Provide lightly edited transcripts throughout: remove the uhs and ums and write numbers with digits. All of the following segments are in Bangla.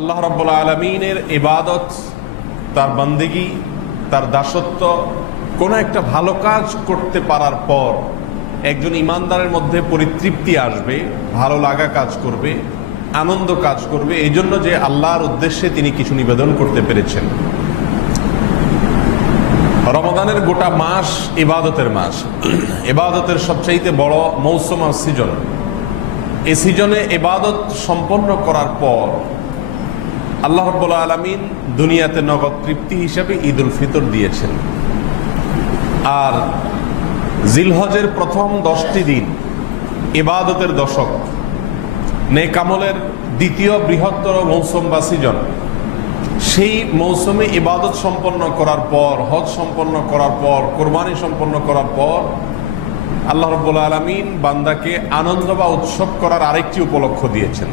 আল্লাহ রাব্বুল আলামিনের ইবাদত, তার বান্দেগী, তার দাসত্ব, কোনো একটা ভালো কাজ করতে পারার পর একজন ইমানদারের মধ্যে পরিতৃপ্তি আসবে, ভালো লাগা কাজ করবে, আনন্দ কাজ করবে, এই জন্য যে আল্লাহর উদ্দেশ্যে তিনি কিছু নিবেদন করতে পেরেছেন। রমাদানের গোটা মাস ইবাদতের মাস, ইবাদতের সবচাইতে বড় মৌসুম আর সিজন। এই সিজনে ইবাদত সম্পন্ন করার পর আল্লাহ রাব্বুল আলামিন দুনিয়াতে নগদ তৃপ্তি হিসেবে ঈদ উল ফিতর দিয়েছেন। আর জিলহজের প্রথম 10টি দিন ইবাদতের দশক, নেক আমলের দ্বিতীয় বৃহত্তর মৌসুম বা সিজন। সেই মৌসুমে ইবাদত সম্পন্ন করার পর, হজ সম্পন্ন করার পর, কোরবানি সম্পন্ন করার পর আল্লাহ রাব্বুল আলামিন বান্দাকে আনন্দ বা উৎসব করার আরেকটি উপলক্ষ দিয়েছেন।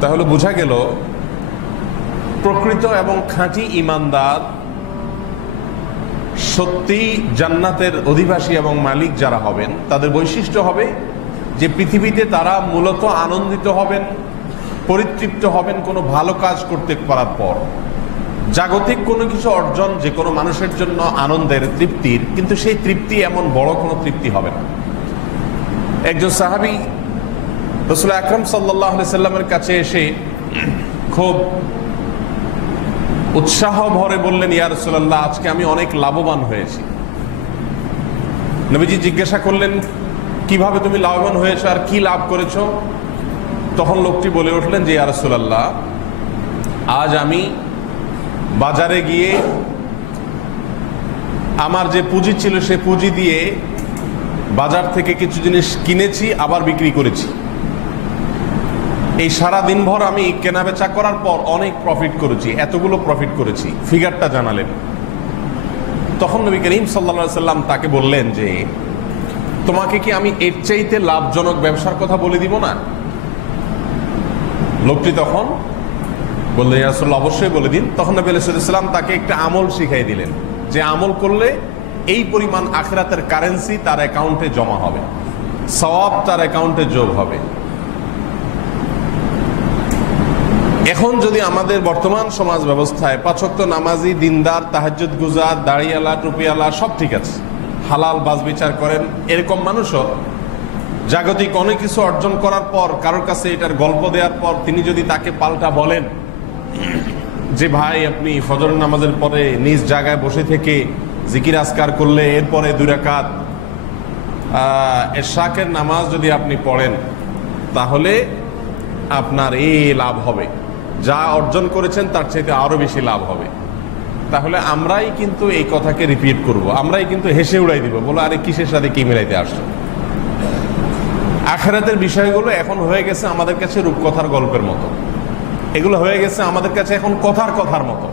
তাহলে বোঝা গেল প্রকৃত এবং খাঁটি ঈমানদার সত্যি জান্নাতের অধিবাসী এবং মালিক যারা হবেন, তাদের বৈশিষ্ট্য হবে যে পৃথিবীতে তারা মূলত আনন্দিত হবেন, পরিতৃপ্ত হবেন কোনো ভালো কাজ করতে পারার পর। জাগতিক কোনো কিছু অর্জন যে কোনো মানুষের জন্য আনন্দের, তৃপ্তির, কিন্তু সেই তৃপ্তি এমন বড় কোনো তৃপ্তি হবে না। একজন সাহাবী রাসূল আকরাম সাল্লাল্লাহু আলাইহি সাল্লামের কাছে এসে খুব উৎসাহ ভরে বললেন, ইয়া রাসূলুল্লাহ, আজকে আমি অনেক লাভবান হয়েছি। নবীজি জিজ্ঞাসা করলেন, কিভাবে তুমি লাভবান হয়েছো আর কি লাভ করেছো? তখন লোকটি বলে উঠলেন যে, ইয়া রাসূলুল্লাহ, আজ আমি বাজারে গিয়ে আমার যে পুঁজি ছিল সে পুঁজি দিয়ে বাজার থেকে কিছু জিনিস কিনেছি, আবার বিক্রি করেছি। এই সারা দিনভর আমি কেনাবেচা করার পর অনেক প্রফিট করেছি, এতগুলো প্রফিট করেছি, ফিগারটা জানালেন। তখন নবী করিম সাল্লাল্লাহু আলাইহি সাল্লাম তাকে বললেন যে, তোমাকে কি আমি এর চাইতে লাভজনক ব্যবসার কথা বলে দিব না? লোকটি তখন বললেন, ইয়া রাসূলুল্লাহ, অবশ্যই বলে দিন। তখন নবী সাল্লাল্লাহু আলাইহি সাল্লাম তাকে একটা আমল শিখাই দিলেন, যে আমল করলে এই পরিমাণ আখিরাতের কারেন্সি তার অ্যাকাউন্টে জমা হবে, সওয়াব তার অ্যাকাউন্টে যোগ হবে। এখন যদি আমাদের বর্তমান সমাজ ব্যবস্থায় 5 ওয়াক্ত নামাজি, দিনদার, তাহাজ্জুদ গুজার, দাড়িওয়ালা, টুপিওয়ালা সব ঠিক আছে, হালাল বাজ বিচার করেন, এরকম মানুষও জাগতিক অনেক কিছু অর্জন করার পর কারোর কাছে এটার গল্প দেওয়ার পর তিনি যদি তাকে পাল্টা বলেন যে, ভাই আপনি ফজর নামাজের পরে নিজ জায়গায় বসে থেকে জিকির আজকার করলে এরপরে 2 রাকাত এশাকের নামাজ যদি আপনি পড়েন, তাহলে আপনার এই লাভ হবে, যা অর্জন করেছেন তার চাইতে আরো বেশি লাভ হবে। তাহলে আমরাই কিন্তু এই কথাকে রিপিট করব, আমরাই কিন্তু হেসে উড়াই দিব, বলো আরে কিসের সাথে কি মিলাইতে আসছো। আখিরাতের বিষয়গুলো এখন হয়ে গেছে আমাদের কাছে রূপকথার গল্পের মতো, এগুলো হয়ে গেছে আমাদের কাছে এখন কথার মতো।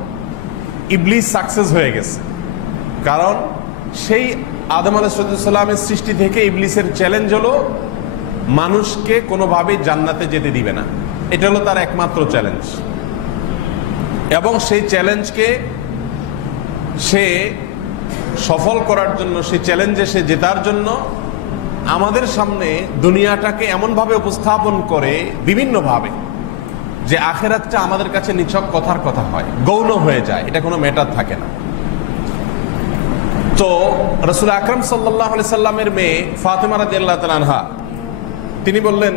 ইবলিস সাকসেস হয়ে গেছে, কারণ সেই আদম আলাইহিস সালামের সৃষ্টি থেকে ইবলিসের চ্যালেঞ্জ হলো মানুষকে কোনোভাবেই জান্নাতে যেতে দিবে না, এটা হলো তার একমাত্র চ্যালেঞ্জ। এবং সেই চ্যালেঞ্জকে সে সফল করার জন্য, সেই চ্যালেঞ্জে সে জেতার জন্য আমাদের সামনে দুনিয়াটাকে এমনভাবে উপস্থাপন করে বিভিন্নভাবে যে আখিরাতটা আমাদের কাছে নিছক কথার কথা হয়, গৌণ হয়ে যায়, এটা কোনো ম্যাটার থাকে না। তো রাসূল আকরাম সাল্লাল্লাহু আলাইহি সাল্লামের মেয়ে ফাতেমা রাদিয়াল্লাহু তাআলা আনহা, তিনি বললেন,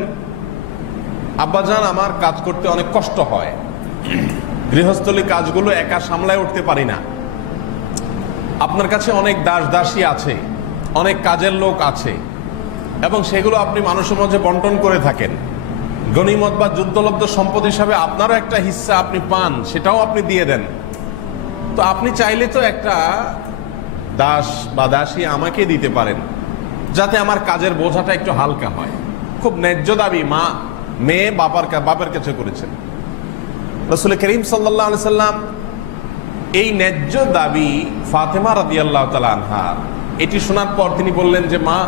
আব্বাজান, আমার কাজ করতে অনেক কষ্ট হয়, গৃহস্থলী কাজগুলো একা সামলায় উঠতে পারি না। আপনার কাছে অনেক দাস দাসী আছে, অনেক কাজের লোক আছে, এবং সেগুলো আপনি মানুষের মাঝে বন্টন করে থাকেন। গনিমত বা যুদ্ধলব্ধ সম্পদ হিসাবে আপনারও একটা হিস্সা আপনি পান, সেটাও আপনি দিয়ে দেন। তো আপনি চাইলে তো একটা দাস বা দাসী আমাকে দিতে পারেন, যাতে আমার কাজের বোঝাটা একটু হালকা হয়। খুব ন্যায্য দাবি মেয়ে বাপের কাছে করেছেন। রাসূল করিম সাল্লাল্লাহু আলাইহি সাল্লাম এই ন্যায্য দাবি ফাতেমা রাদিয়াল্লাহু তাআলা আনহা, এটি শোনার পর তিনি বললেন যে, মা,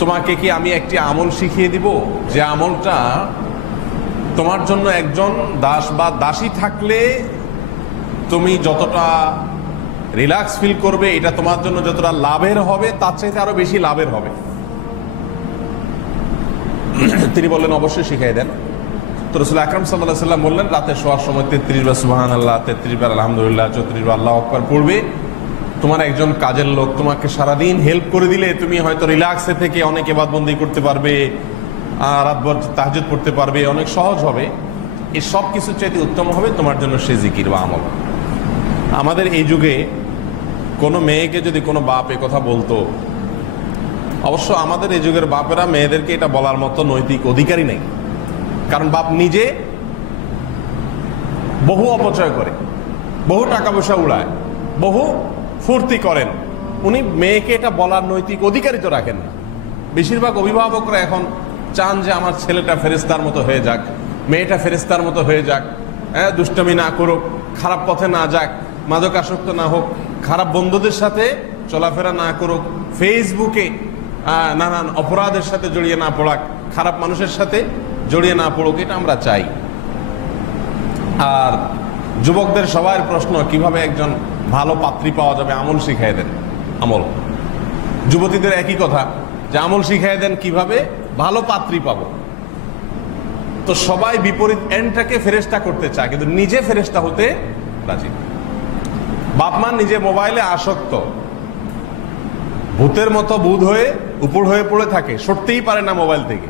তোমাকে কি আমি একটি আমল শিখিয়ে দিব, যে আমলটা তোমার জন্য একজন দাস বা দাসী থাকলে তুমি যতটা রিল্যাক্স ফিল করবে, এটা তোমার জন্য যতটা লাভের হবে তার চাইতে আরো বেশি লাভের হবে। তিনি বললেন, অবশ্যই শিখিয়ে দেন। তো রাসূল আকরাম সাল্লাল্লাহু আলাইহি সাল্লাম বললেন, রাতে শোয়ার সময় 33 বার সুবহানাল্লাহ, 33 বার আলহামদুলিল্লাহ, 34 বার আল্লাহু আকবার পড়বে। তোমার একজন কাজের লোক তোমাকে সারাদিন হেল্প করে দিলে তুমি হয়তো রিল্যাক্সে থেকে অনেক ইবাদতবন্দি করতে পারবে, রাতভর তাহাজ্জুদ পড়তে পারবে, অনেক সহজ হবে। এই সব কিছুর চাইতে উত্তম হবে তোমার জন্য সে জিকির বা আমল। আমাদের এই যুগে কোনো মেয়েকে যদি কোনো বাপ এ কথা বলতো, অবশ্য আমাদের এই যুগের বাপেরা মেয়েদেরকে এটা বলার মতো নৈতিক অধিকারই নেই, কারণ বাপ নিজে বহু অপচয় করে, বহু টাকা পয়সা উড়ায়, বহু ফুর্তি করেন, উনি মেয়েকে এটা বলার নৈতিক অধিকারই তো রাখেন না। বেশিরভাগ অভিভাবকরা এখন চান যে আমার ছেলেটা ফেরেশতার মতো হয়ে যাক, মেয়েটা ফেরেশতার মতো হয়ে যাক, দুষ্টমি না করুক, খারাপ পথে না যাক, মাদকাসক্ত না হোক, খারাপ বন্ধুদের সাথে চলাফেরা না করুক, ফেসবুকে নানান অপরাধের সাথে জড়িয়ে না পড়াক, খারাপ মানুষের সাথে জড়িয়ে না পড়ুক, এটা আমরা চাই। আর যুবকদের সবার প্রশ্ন, কিভাবে একজন ভালো পাত্রী পাওয়া যাবে, আমল শিখাই দেন। আমল, যুবতীদের একই কথা যে আমল শিখাই দেন কিভাবে ভালো পাত্রী পাবো। তো সবাই বিপরীত এন্ডটাকে ফেরেশতা করতে চায়, কিন্তু নিজে ফেরেশতা হতে রাজি। বাপ মা নিজে মোবাইলে আসক্ত, ভূতের মতো বুধ হয়ে উপর হয়ে পড়ে থাকে, সরতেই পারে না মোবাইল থেকে,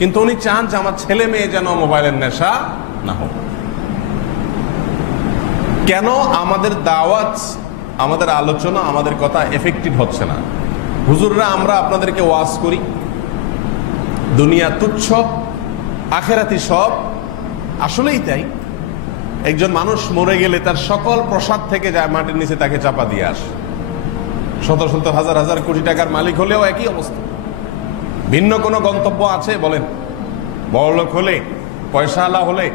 কিন্তু উনি চান যে আমার ছেলে মেয়ে যেন মোবাইলের নেশা না হোক। কেন আমাদের দাওয়াত, আমাদের আলোচনা, আমাদের কথা এফেক্টিভ হচ্ছে না? হুজুররা আমরা আপনাদেরকে ওয়াজ করি, দুনিয়া তুচ্ছ, আখেরাতি সব। আসলেই তাই। একজন মানুষ মরে গেলে তার সকল প্রসাদ থেকে যায় মাটির নিচে, তাকে চাপা দিয়ে আসে। শত শত হাজার হাজার কোটি টাকার মালিক হলেও একই অবস্থা। ভিন্ন কোনো গন্তব্য আছে বলেন? বড়লোক হলে, পয়সাওয়ালা হলে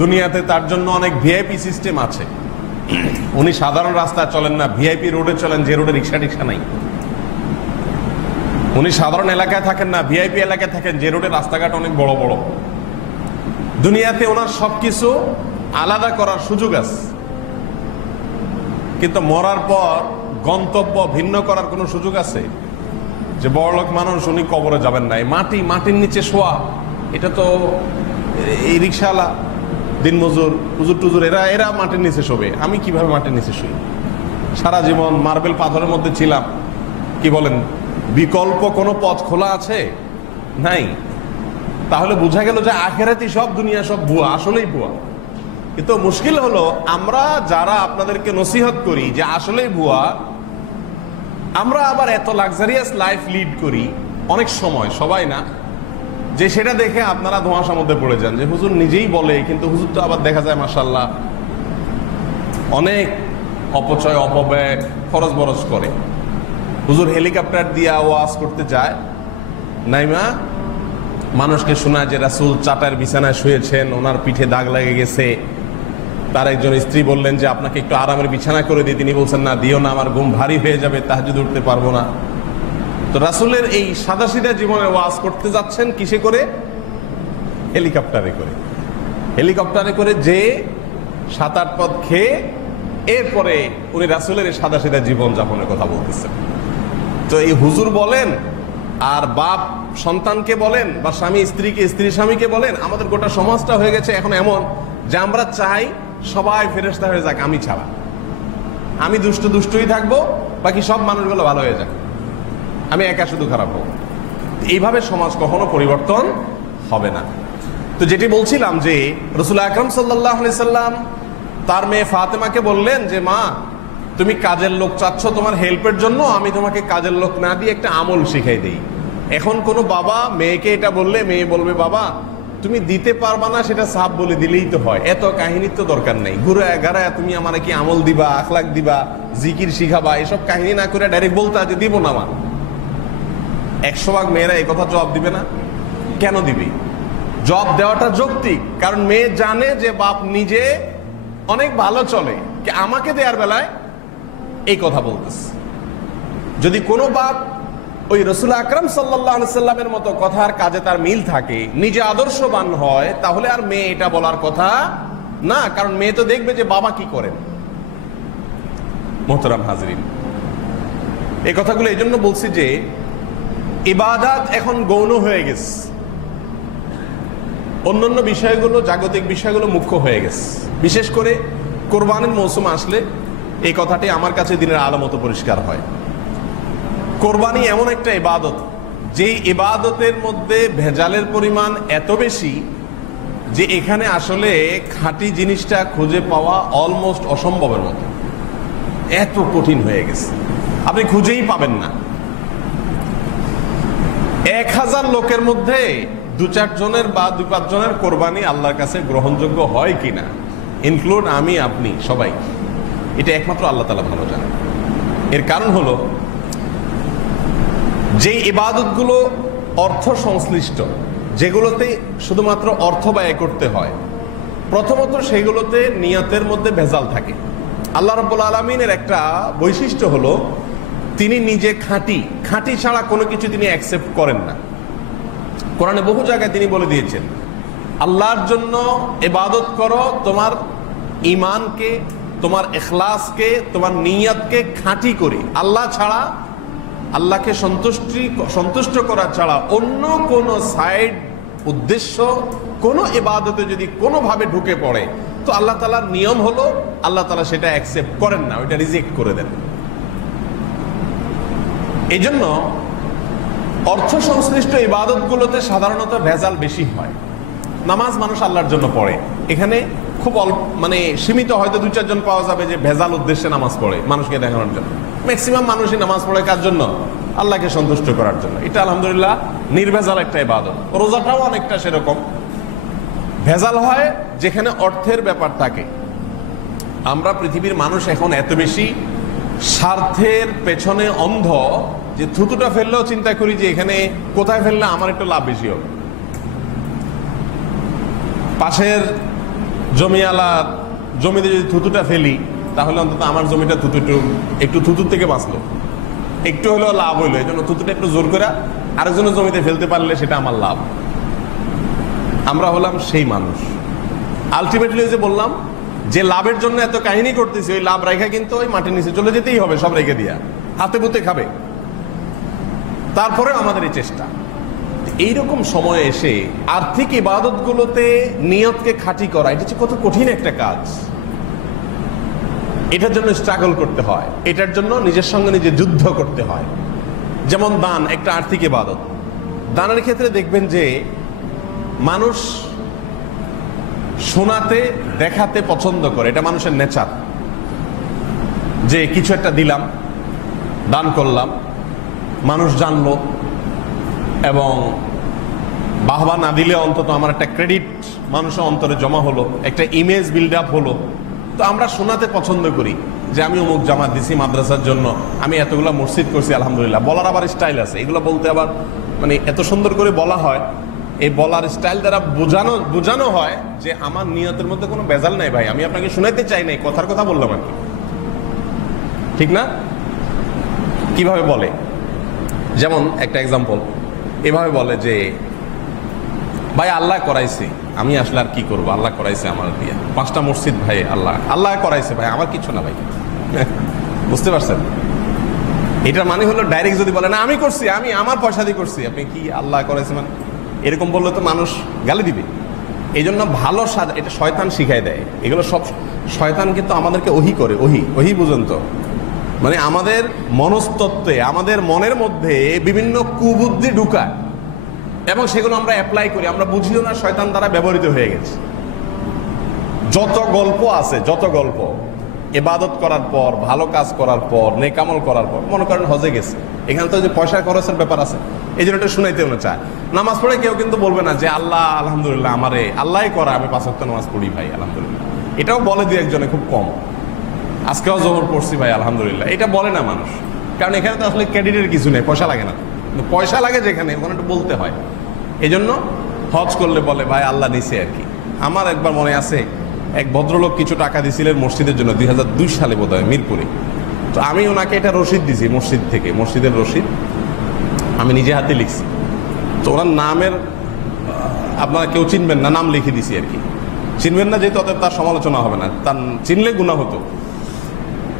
দুনিয়াতে তার জন্য অনেক ভিআইপি সিস্টেম আছে। উনি সাধারণ রাস্তায় চলেন না, ভিআইপি রোডে চলেন, যে রোডে রিক্সা টিক্সা নাই। উনি সাধারণ এলাকায় থাকেন না, ভিআইপি এলাকায় থাকেন, যে রোডে রাস্তাঘাট অনেক বড় বড়। দুনিয়াতে ওনার সবকিছু আলাদা করার সুযোগ আছে, কিন্তু মরার পর গন্তব্য ভিন্ন করার কোনো সুযোগ আছে? যে বড়লোক মানুষ, উনি কবরে যাবেন না, মাটির নিচে শোয়া, এটা তো এই রিক্সাওয়ালা, দিনমজুর, হুজুর টুজুর, এরা মাটির নিচে শোবে। আমি কিভাবে মাটির নিচে শুই? সারা জীবন মার্বেল পাথরের মধ্যে ছিলাম। কি বলেন, বিকল্প কোনো পথ খোলা আছে? নাই। তাহলে বোঝা গেল যে আখেরাতি সব, দুনিয়া সব ভুয়া, আসলেই ভুয়া। কিন্তু মুশকিল হলো, আমরা যারা আপনাদেরকে নসিহত করি যে আসলেই ভুয়া, আমরা আবার এত লাক্সারিয়াস লাইফ লিড করি অনেক সময়, সবাই না, যে সেটা দেখে আপনারা ধোঁয়াশার মধ্যে পড়ে যান যে হুজুর নিজেই বলে, কিন্তু হুজুর তো আবার দেখা যায় মাশাআল্লাহ অনেক অপচয়, অপব্যয়, খরচ বরচ করে। হুজুর হেলিকপ্টার দিয়া ওয়াজ করতে যায়, নাইমা মানুষকে শোনায় যে রাসূল চাটার বিছানায় শুয়েছেন, ওনার পিঠে দাগ লেগে গেছে। তার একজন স্ত্রী বললেন যে আপনাকে একটু আরামের বিছানা করে দিই, তিনি বলছেন না, দিও না, আমার ঘুম ভারী হয়ে যাবে, তাহাজ্জুদ উঠতে পারবো না। তো রাসূলের এই সাদাসিধা জীবনে ওয়াজ করতে যাচ্ছেন কিসে করে? হেলিকপ্টারে করে। হেলিকপ্টারে করে যে 7-8 পদ খেয়ে, এরপরে উনি রাসূলের এই সাদাসিধা জীবন যাপনের কথা বলতেছেন। তো এই হুজুর বলেন, আর বাপ সন্তানকে বলেন, বা স্বামী স্ত্রীকে, স্ত্রী স্বামীকে বলেন, আমাদের গোটা সমাজটা হয়ে গেছে এখন এমন যে আমরা চাই সবাই ফেরেশতা হয়ে যাক, আমি ছাড়া। আমি দুষ্টই থাকবো, বাকি সব মানুষগুলো ভালো হয়ে যাক, আমি একা শুধু খারাপ হব। এইভাবে সমাজ কখনো পরিবর্তন হবে না। তো যেটি বলছিলাম যে রাসূল আকরাম সাল্লাল্লাহু আলাইহি সাল্লাম তার মেয়ে ফাতেমাকে বললেন যে মা, তুমি কাজের লোক চাচ্ছ তোমার হেল্পের জন্য, আমি তোমাকে কাজের লোক না দিয়ে একটা আমল শিখাই দেই। এখন কোনো বাবা মেয়েকে এটা বললে, মেয়ে বলবে বাবা তুমি দিতে পারবা না, সেটা সাফ বলে দিলেই তো হয়, এত কাহিনীর তো দরকার নেই। ঘুরে গাড়ায় তুমি আমার কি আমল দিবা, আখলাক দিবা, জিকির শিখাবা, এসব কাহিনী না করে ডাইরেক্ট বলতে যে দিব না মা। 100 মেয়েরা এই কথা জবাব দিবে না? কেন দিবি? জবাব দেওয়াটা যৌক্তিক, কারণ মেয়ে জানে যে বাপ নিজে অনেক ভালো চলে, কি আমাকে দেওয়ার বেলায় এই কথা বলতেছে। যদি কোনো বাপ ওই রাসূল আকরাম সাল্লাল্লাহু আলাইহি সাল্লামের মতো কথার কাজে তার মিল থাকে, নিজে আদর্শবান হয়, তাহলে আর মেয়ে এটা বলার কথা না, কারণ মেয়ে তো দেখবে যে বাবা কি করেন। মোহতারাম হাজরিন, এই কথাগুলো এই জন্য বলছি যে ইবাদত এখন গৌণ হয়ে গেছে। অন্যান্য বিষয়গুলো, জাগতিক বিষয়গুলো মুখ্য হয়ে গেছে। বিশেষ করে কোরবানির মৌসুম আসলে এই কথাটি আমার কাছে দিনের আলো মতো পরিষ্কার হয়। কোরবানি এমন একটা ইবাদত, যেই ইবাদতের মধ্যে ভেজালের পরিমাণ এত বেশি যে এখানে আসলে খাঁটি জিনিসটা খুঁজে পাওয়া অলমোস্ট অসম্ভবের মতো, এত কঠিন হয়ে গেছে, আপনি খুঁজেই পাবেন না। 1000 লোকের মধ্যে 2-4 জনের বা 2-5 জনের কোরবানি আল্লাহর কাছে গ্রহণযোগ্য হয় কিনা, ইনক্লুড আমি আপনি সবাই, এটা একমাত্র আল্লাহ তাআলা ভালো জানেন। এর কারণ হলো যে ইবাদতগুলো অর্থ সংশ্লিষ্ট, যেগুলোতে শুধুমাত্র অর্থ ব্যয় করতে হয়, প্রথমত সেগুলোতে নিয়তের মধ্যে ভেজাল থাকে। আল্লাহ রাব্বুল আলামিনের একটা বৈশিষ্ট্য হলো তিনি নিজে খাঁটি, খাঁটি ছাড়া কোনো কিছু তিনি অ্যাকসেপ্ট করেন না। কোরআনে বহু জায়গায় তিনি বলে দিয়েছেন, আল্লাহর জন্য ইবাদত করো তোমার ঈমানকে, তোমার ইখলাসকে, তোমার নিয়তকে খাঁটি করে। আল্লাহ ছাড়া, আল্লাহকে সন্তুষ্ট করা ছাড়া অন্য কোন সাইড উদ্দেশ্য কোন ইবাদতে যদি কোনোভাবে ঢুকে পড়ে, তো আল্লাহ তাআলার নিয়ম হলো আল্লাহ তাআলা সেটা অ্যাকসেপ্ট করেন না, ওইটা রিজেক্ট করে দেন। এই জন্য অর্থ সংশ্লিষ্ট ইবাদতগুলোতে সাধারণত ভেজাল বেশি হয়। নামাজ মানুষ আল্লাহর জন্য পড়ে, এখানে খুব অল্প, মানে সীমিত, হয়তো 2-4 জন পাওয়া যাবে যে ভেজাল উদ্দেশ্যে নামাজ পড়ে মানুষকে দেখানোর জন্য। ম্যাক্সিমাম মানুষই নামাজ পড়ে কার জন্য? আল্লাহকে সন্তুষ্ট করার জন্য। এটা আলহামদুলিল্লাহ নির্ভেজাল একটা ইবাদত। রোজাটাও অনেকটা সেরকম। ভেজাল হয় যেখানে অর্থের ব্যাপার থাকে। আমরা পৃথিবীর মানুষ এখন এত বেশি স্বার্থের পেছনে অন্ধ যে থুতুটা ফেললেও চিন্তা করি যে এখানে কোথায় ফেললে আমার একটু লাভ বেশি হবে। পাশের জমিওয়ালার জমিতে যদি থুতুটা ফেলি, তাহলে অন্তত আমার জমিটা একটু থুতুর থেকে বাঁচলো, একটু হলেও লাভ হইলো। এই জন্য থুতুটা একটু জোর করে আরেকজনের জমিতে ফেলতে পারলে সেটা আমার লাভ। আমরা হলাম সেই মানুষ। আলটিমেটলি যে বললাম যে লাভের জন্য এত কাহিনী করতেছি, ওই লাভ রেখা কিন্তু ওই মাটির নিচে চলে যেতেই হবে, সব রেখে দিয়া হাতে পুঁতে খাবে। তারপরে আমাদের এই চেষ্টা। এইরকম সময়ে এসে আর্থিক ইবাদতগুলোতে নিয়তকে খাঁটি করা, এটা হচ্ছে কত কঠিন একটা কাজ। এটার জন্য স্ট্রাগল করতে হয়, এটার জন্য নিজের সঙ্গে নিজে যুদ্ধ করতে হয়। যেমন দান একটা আর্থিক ইবাদত। দানের ক্ষেত্রে দেখবেন যে মানুষ শোনাতে, দেখাতে পছন্দ করে, এটা মানুষের নেচার। যে কিছু একটা দিলাম, দান করলাম, মানুষ জানলো, এবং বাহবা না দিলে অন্তত আমার একটা ক্রেডিট মানুষের অন্তরে জমা হলো, একটা ইমেজ বিল্ড আপ হলো। তো আমরা শোনাতে পছন্দ করি যে আমি অমুক জামাত দিছি মাদ্রাসার জন্য, আমি এতগুলো মসজিদ করছি আলহামদুলিল্লাহ। বলার আবার স্টাইল আছে, এগুলো বলতে আবার মানে এত সুন্দর করে বলা হয়। এই বলার স্টাইল দ্বারা বোঝানো হয় যে আমার নিয়তের মধ্যে কোনো ভেজাল নাই ভাই, আমি আপনাকে শোনাইতে চাই নাই, কথার কথা বললাম আর কি। ঠিক না? কিভাবে বলে, যেমন একটা এক্সাম্পল, এভাবে বলে যে ভাই আল্লাহ করাইছে, আমি আসলে আর কি করবো, আল্লাহ করাইছে আমার দিয়ে 5টা মসজিদ, ভাই আল্লাহ করাইছে, ভাই আমার কিছু না ভাই। বুঝতে পারছেন? এটা মানে হলো ডাইরেক্ট যদি বলে না আমি করছি, আমি আমার পয়সা দিয়ে করছি, আপনি কি আল্লাহ করাইছে মানে, এরকম বললে তো মানুষ গালি দিবে। এই জন্য ভালো সাজা, এটা শয়তান শিখাই দেয়। এগুলো সব শয়তান কিন্তু আমাদেরকে ওহি করে, ওহি বুঝেন তো, মানে আমাদের মনস্তত্ত্বে, আমাদের মনের মধ্যে বিভিন্ন কুবুদ্ধি ঢুকায় এবং সেগুলো আমরা অ্যাপ্লাই করি, আমরা বুঝিও না শয়তান দ্বারা ব্যবহৃত হয়ে গেছে। যত গল্প আছে, যত গল্প ইবাদত করার পর, ভালো কাজ করার পর, নেকামল করার পর, মনে করেন হজে গেছে, এখানে তো যে পয়সা খরচের ব্যাপার আছে, এই জন্য এটা শুনাইতে মনে চায়। নামাজ পড়ে কেউ কিন্তু বলবে না যে আল্লাহ আলহামদুলিল্লাহ আমারে আল্লাহই করা, আমি 5 ওয়াক্ত নামাজ পড়ি ভাই আলহামদুলিল্লাহ। এটাও বলে দুই একজনে, খুব কম। আজকেও জোহর পড়ছি ভাই আলহামদুলিল্লাহ, এটা বলে না মানুষ। কারণ এখানে তো আসলে ক্রেডিটের কিছু নেই, পয়সা লাগে না। কিন্তু পয়সা লাগে যেখানে, ওখানে একটু বলতে হয়। এই জন্য হজ করলে বলে ভাই আল্লাহ নিছে আর কি। আমার একবার মনে আছে, এক ভদ্রলোক কিছু টাকা দিছিলেন মসজিদের জন্য, 2002 সালে বোধ হয়, মিরপুরে। তো আমি ওনাকে এটা রসিদ দিছি মসজিদ থেকে, মসজিদের রসিদ আমি নিজে হাতে লিখছি। তো ওনার নামের, আপনারা কেউ চিনবেন না, নাম লিখে দিছি আর কি। চিনবেন না যেহেতু অতএব তার সমালোচনা হবে না, তার চিনলে গুনাহ হতো।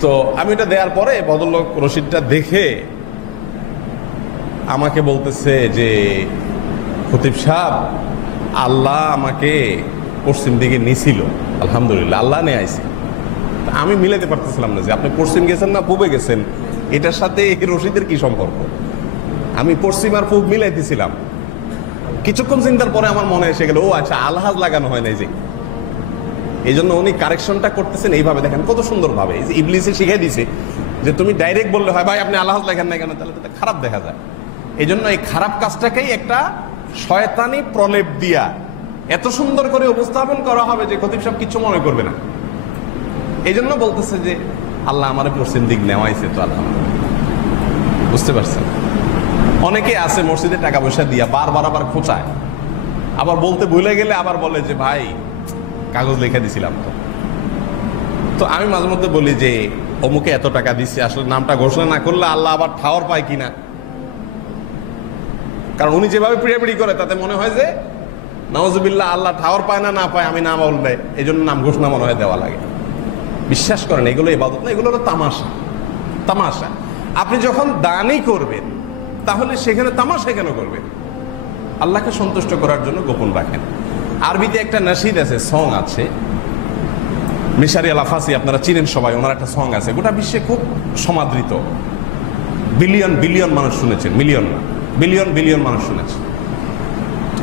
তো আমি এটা দেওয়ার পরে ভদ্রলোক রসিদটা দেখে আমাকে বলতেছে যে খতিব সাহেব আল্লাহ আমাকে পশ্চিম দিকে নিছিল, আলহামদুলিল্লাহ আল্লাহ নিয়ে আইছে। আমি মিলাতে পারতেছিলাম না যে আপনি পশ্চিম গেছেন না পূবে গেছেন, এটার সাথে এই রশিদের কি সম্পর্ক। আমি পশ্চিম আর পূব মিলাইতেছিলাম। কিছুক্ষণ চিন্তার পরে আমার মনে এসে গেল, ও আচ্ছা আলহাজ লাগানো হয় নাই যে, এই জন্য উনি কারেকশনটা করতেছেন এইভাবে। দেখেন কত সুন্দর ভাবে এই যে ইবলিসে শিখাই দিছে যে তুমি ডাইরেক্ট বললে হয় ভাই আপনি আলহাজ লেখেন না কেন, তাহলে তো খারাপ দেখা যায়। এই জন্য এই খারাপ কাজটাকেই একটা শয়তানি প্রলেপ দিয়া এত সুন্দর করে উপস্থাপন করা হবে যে খতিব সাহেব কিছু মনে করবে না। এই জন্য বলতেছে যে আল্লাহ আমার পশ্চিম দিক নেওয়াইছে, তো আলহামদুলিল্লাহ। বুঝতে পারছেন? অনেকে আছে মসজিদে টাকা পয়সা দিয়া বারবার আবার খোঁচায়, আবার বলতে ভুলে গেলে আবার বলে যে ভাই কাগজ লিখে দিছিলাম। তো আমি মাঝে মধ্যে বলি যে অমুকে এত টাকা দিচ্ছে, আসলে নামটা ঘোষণা না করলে আল্লাহ আবার ঠাওয়ার পায় কিনা। কারণ উনি যেভাবে পিড়াপিড়ি করে তাতে মনে হয় যে নাউজুবিল্লাহ আল্লাহ ঠাওয়ার পায় না, না পায় আমি নাম বললে এই জন্য নাম ঘোষণা মনে হয় দেওয়া লাগে। বিশ্বাস করেন এগুলো ইবাদত না, এগুলো হলো তামাশা। তামাশা। আপনি যখন দানই করবেন তাহলে সেখানে তামাশা কেন করবেন? আল্লাহকে সন্তুষ্ট করার জন্য গোপন রাখেন। আরবিতে একটা নাশিদ আছে, সং আছে, মিশারি আল আফাসি, আপনারা চিনেন সবাই, ওনার একটা সং আছে, গোটা বিশ্বে খুব সমাদৃত। বিলিয়ন বিলিয়ন মানুষ শুনেছেন, মিলিয়ন না, বিলিয়ন বিলিয়ন মানুষ শুনেছে।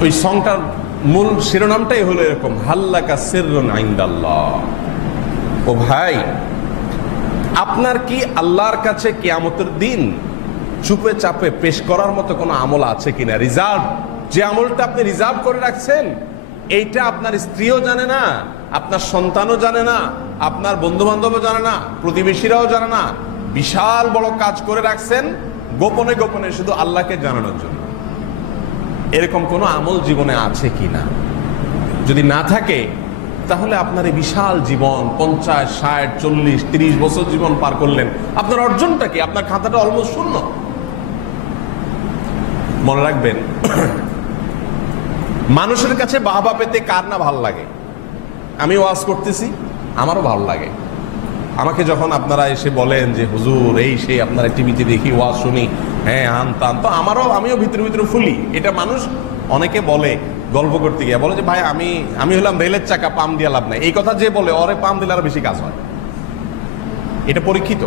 ওই সংটার মূল শিরোনামটাই হলো এরকম, হাল্লাকা সিররুন ইনদাল্লাহ। ও ভাই, আপনার কি আল্লাহর কাছে কিয়ামতের দিন চুপে চাপে পেশ করার মতো কোনো আমল আছে কিনা? রিজার্ভ, যে আমলটা আপনি রিজার্ভ করে রাখছেন, এইটা আপনার স্ত্রীও জানে না, আপনার সন্তানও জানে না, আপনার বন্ধু বান্ধবও জানে না, প্রতিবেশীরাও জানে না। বিশাল বড় কাজ করে রাখছেন গোপনে গোপনে শুধু আল্লাহকে জানানোর জন্য। এরকম কোনো আমল জীবনে আছে কিনা? যদি না থাকে তাহলে আপনার এই বিশাল জীবন 50, 60, 40, 30 বছর জীবন পার করলেন, আপনার অর্জনটা কি? আপনার খাতাটা অলমোস্ট শূন্য। মনে রাখবেন, মানুষের কাছে বাহবা পেতে কার না ভালো লাগে? আমি ওয়াজ করতেছি, আমারও ভালো লাগে। আমাকে যখন আপনারা এসে বলেন যে হুজুর এই সেই, আপনারা টিভিতে দেখি ওয়াজ শুনি, হ্যাঁ আন তান, তো আমিও ভিতরে ভিতরে ফুলি। এটা মানুষ অনেকে বলে গল্প করতে গিয়ে, বলে যে ভাই আমি হলাম রেলের চাকা, পাম দিয়ে লাভ নাই। এই কথা যে বলে ওরে পাম দিলে আরো বেশি কাজ হয়। এটা পরীক্ষিত।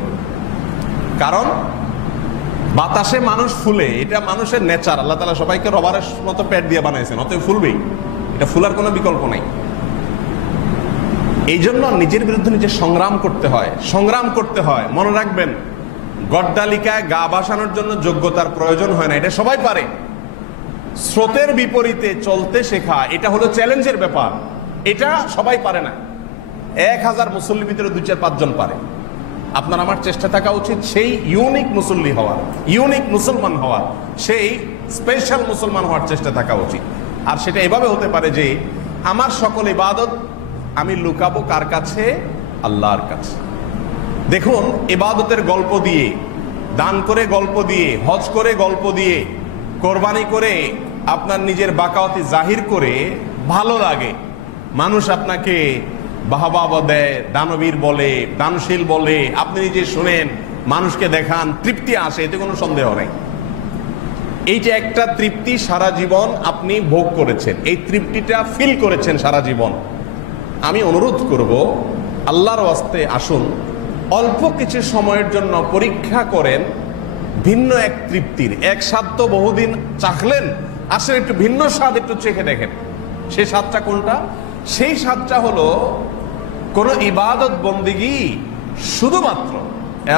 কারণ বাতাসে মানুষ ফুলে, এটা মানুষের নেচার। আল্লাহ তাআলা সবাইকে রবারের মতো পেট দিয়ে বানাইছেন, অতএব ফুলবেই। এটা ফুলার কোনো বিকল্প নাই। এই জন্য নিজের বিরুদ্ধে নিজে সংগ্রাম করতে হয়, সংগ্রাম করতে হয়। মনে রাখবেন, গড্ডালিকায় গা ভাসানোর জন্য যোগ্যতার প্রয়োজন হয় না, এটা সবাই পারে। স্রোতের বিপরীতে চলতে শেখা, এটা হলো চ্যালেঞ্জের ব্যাপার। এটা সবাই পারে না। 1000 মুসল্লির ভিতরে 2-4-5 জন পারে। আপনার আমার চেষ্টা থাকা উচিত সেই ইউনিক মুসল্লি হওয়ার, ইউনিক মুসলমান হওয়ার, সেই স্পেশাল মুসলমান হওয়ার চেষ্টা থাকা উচিত। আর সেটা এভাবে হতে পারে যে আমার সকল ইবাদত আমি লুকাবো কার কাছে? আল্লাহর কাছে। দেখুন, ইবাদতের গল্প দিয়ে, দান করে গল্প দিয়ে, হজ করে গল্প দিয়ে, কোরবানি করে আপনার নিজের বাকাওয়াতি জাহির করে ভালো লাগে। মানুষ আপনাকে বাহবা দেয়, দানবীর বলে, দানশীল বলে, আপনি নিজে শুনেন, মানুষকে দেখান, তৃপ্তি আসে, এতে কোনো সন্দেহ নেই। এইটা একটা তৃপ্তি সারা জীবন আপনি ভোগ করেছেন, এই তৃপ্তিটা ফিল করেছেন সারা জীবন। আমি অনুরোধ করব, আল্লাহর ওয়াস্তে আসুন, অল্প কিছু সময়ের জন্য পরীক্ষা করেন ভিন্ন এক তৃপ্তির। এক স্বাদ তো বহুদিন চাখলেন, আসলে একটু ভিন্ন স্বাদ একটু চেখে দেখেন। সেই স্বাদটা কোনটা? সেই স্বাদটা হলো কোন ইবাদত বন্দিগি শুধুমাত্র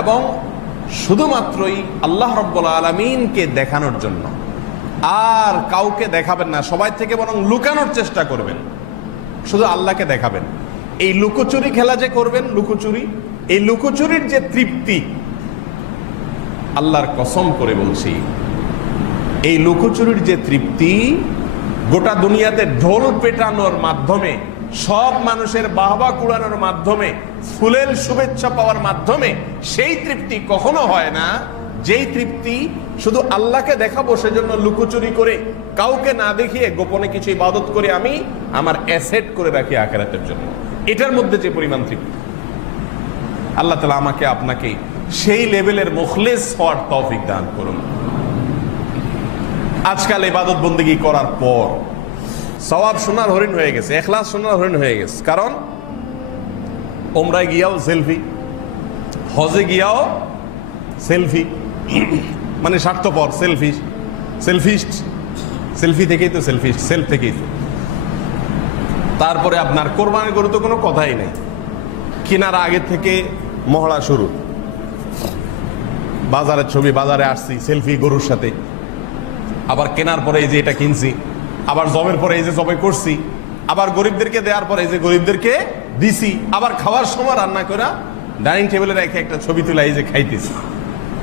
এবং শুধুমাত্রই আল্লাহ রাব্বুল আলামিনকে দেখানোর জন্য, আর কাউকে দেখাবেন না। সবাই থেকে বরং লুকানোর চেষ্টা করবেন, শুধু আল্লাহকে দেখাবেন। এই লুকোচুরি খেলা যে করবেন, লুকোচুরি, এই লুকোচুরির যে তৃপ্তি, আল্লাহর কসম করে বলছি, এই লুকোচুরির যে তৃপ্তি, গোটা দুনিয়াতে ঢোল পেটানোর মাধ্যমে, সব মানুষের বাহবা কুড়ানোর মাধ্যমে, ফুলেল শুভেচ্ছা পাওয়ার মাধ্যমে সেই তৃপ্তি কখনো হয় না যেই তৃপ্তি শুধু আল্লাহকে দেখাবো সেজন্য লুকোচুরি করে, কাউকে না দেখিয়ে গোপনে কিছু ইবাদত করে আমি আমার অ্যাসেট করে রাখি আখিরাতের জন্য। এটার মধ্যে যে পরিমাণ তৃপ্তি, আল্লাহ তাআলা আমাকে আপনাকে সেই লেভেলের মুখলিস হওয়ার তৌফিক দান করুন। আজকাল ইবাদত বন্দেগী করার পর সওয়াব সোনার হরিণ হয়ে গেছে, ইখলাস সোনার হরিণ হয়ে গেছে। কারণ ওমরায় গিয়াও সেলফি, হজে গিয়াও সেলফি, মানে স্বার্থপর, সেলফিস্ট, সেলফি থেকেই তো সেলফিস্ট, সেলফ থেকেই তো। তারপরে আপনার কোরবানির গরু তো কোনো কথাই নেই, কেনার আগে থেকে মহড়া শুরু। বাজারের ছবি, বাজারে আসছি সেলফি গরুর সাথে, আবার কেনার পরে এই যে এটা কিনছি, আবার জবের পরে এই যে জবে করছি, আবার গরিবদেরকে দেওয়ার পরে এই যে গরিবদেরকে দিছি, আবার খাওয়ার সময় রান্না করে ডাইনিং টেবিলে রেখে একটা ছবি তুলে এই যে খাইতেছি।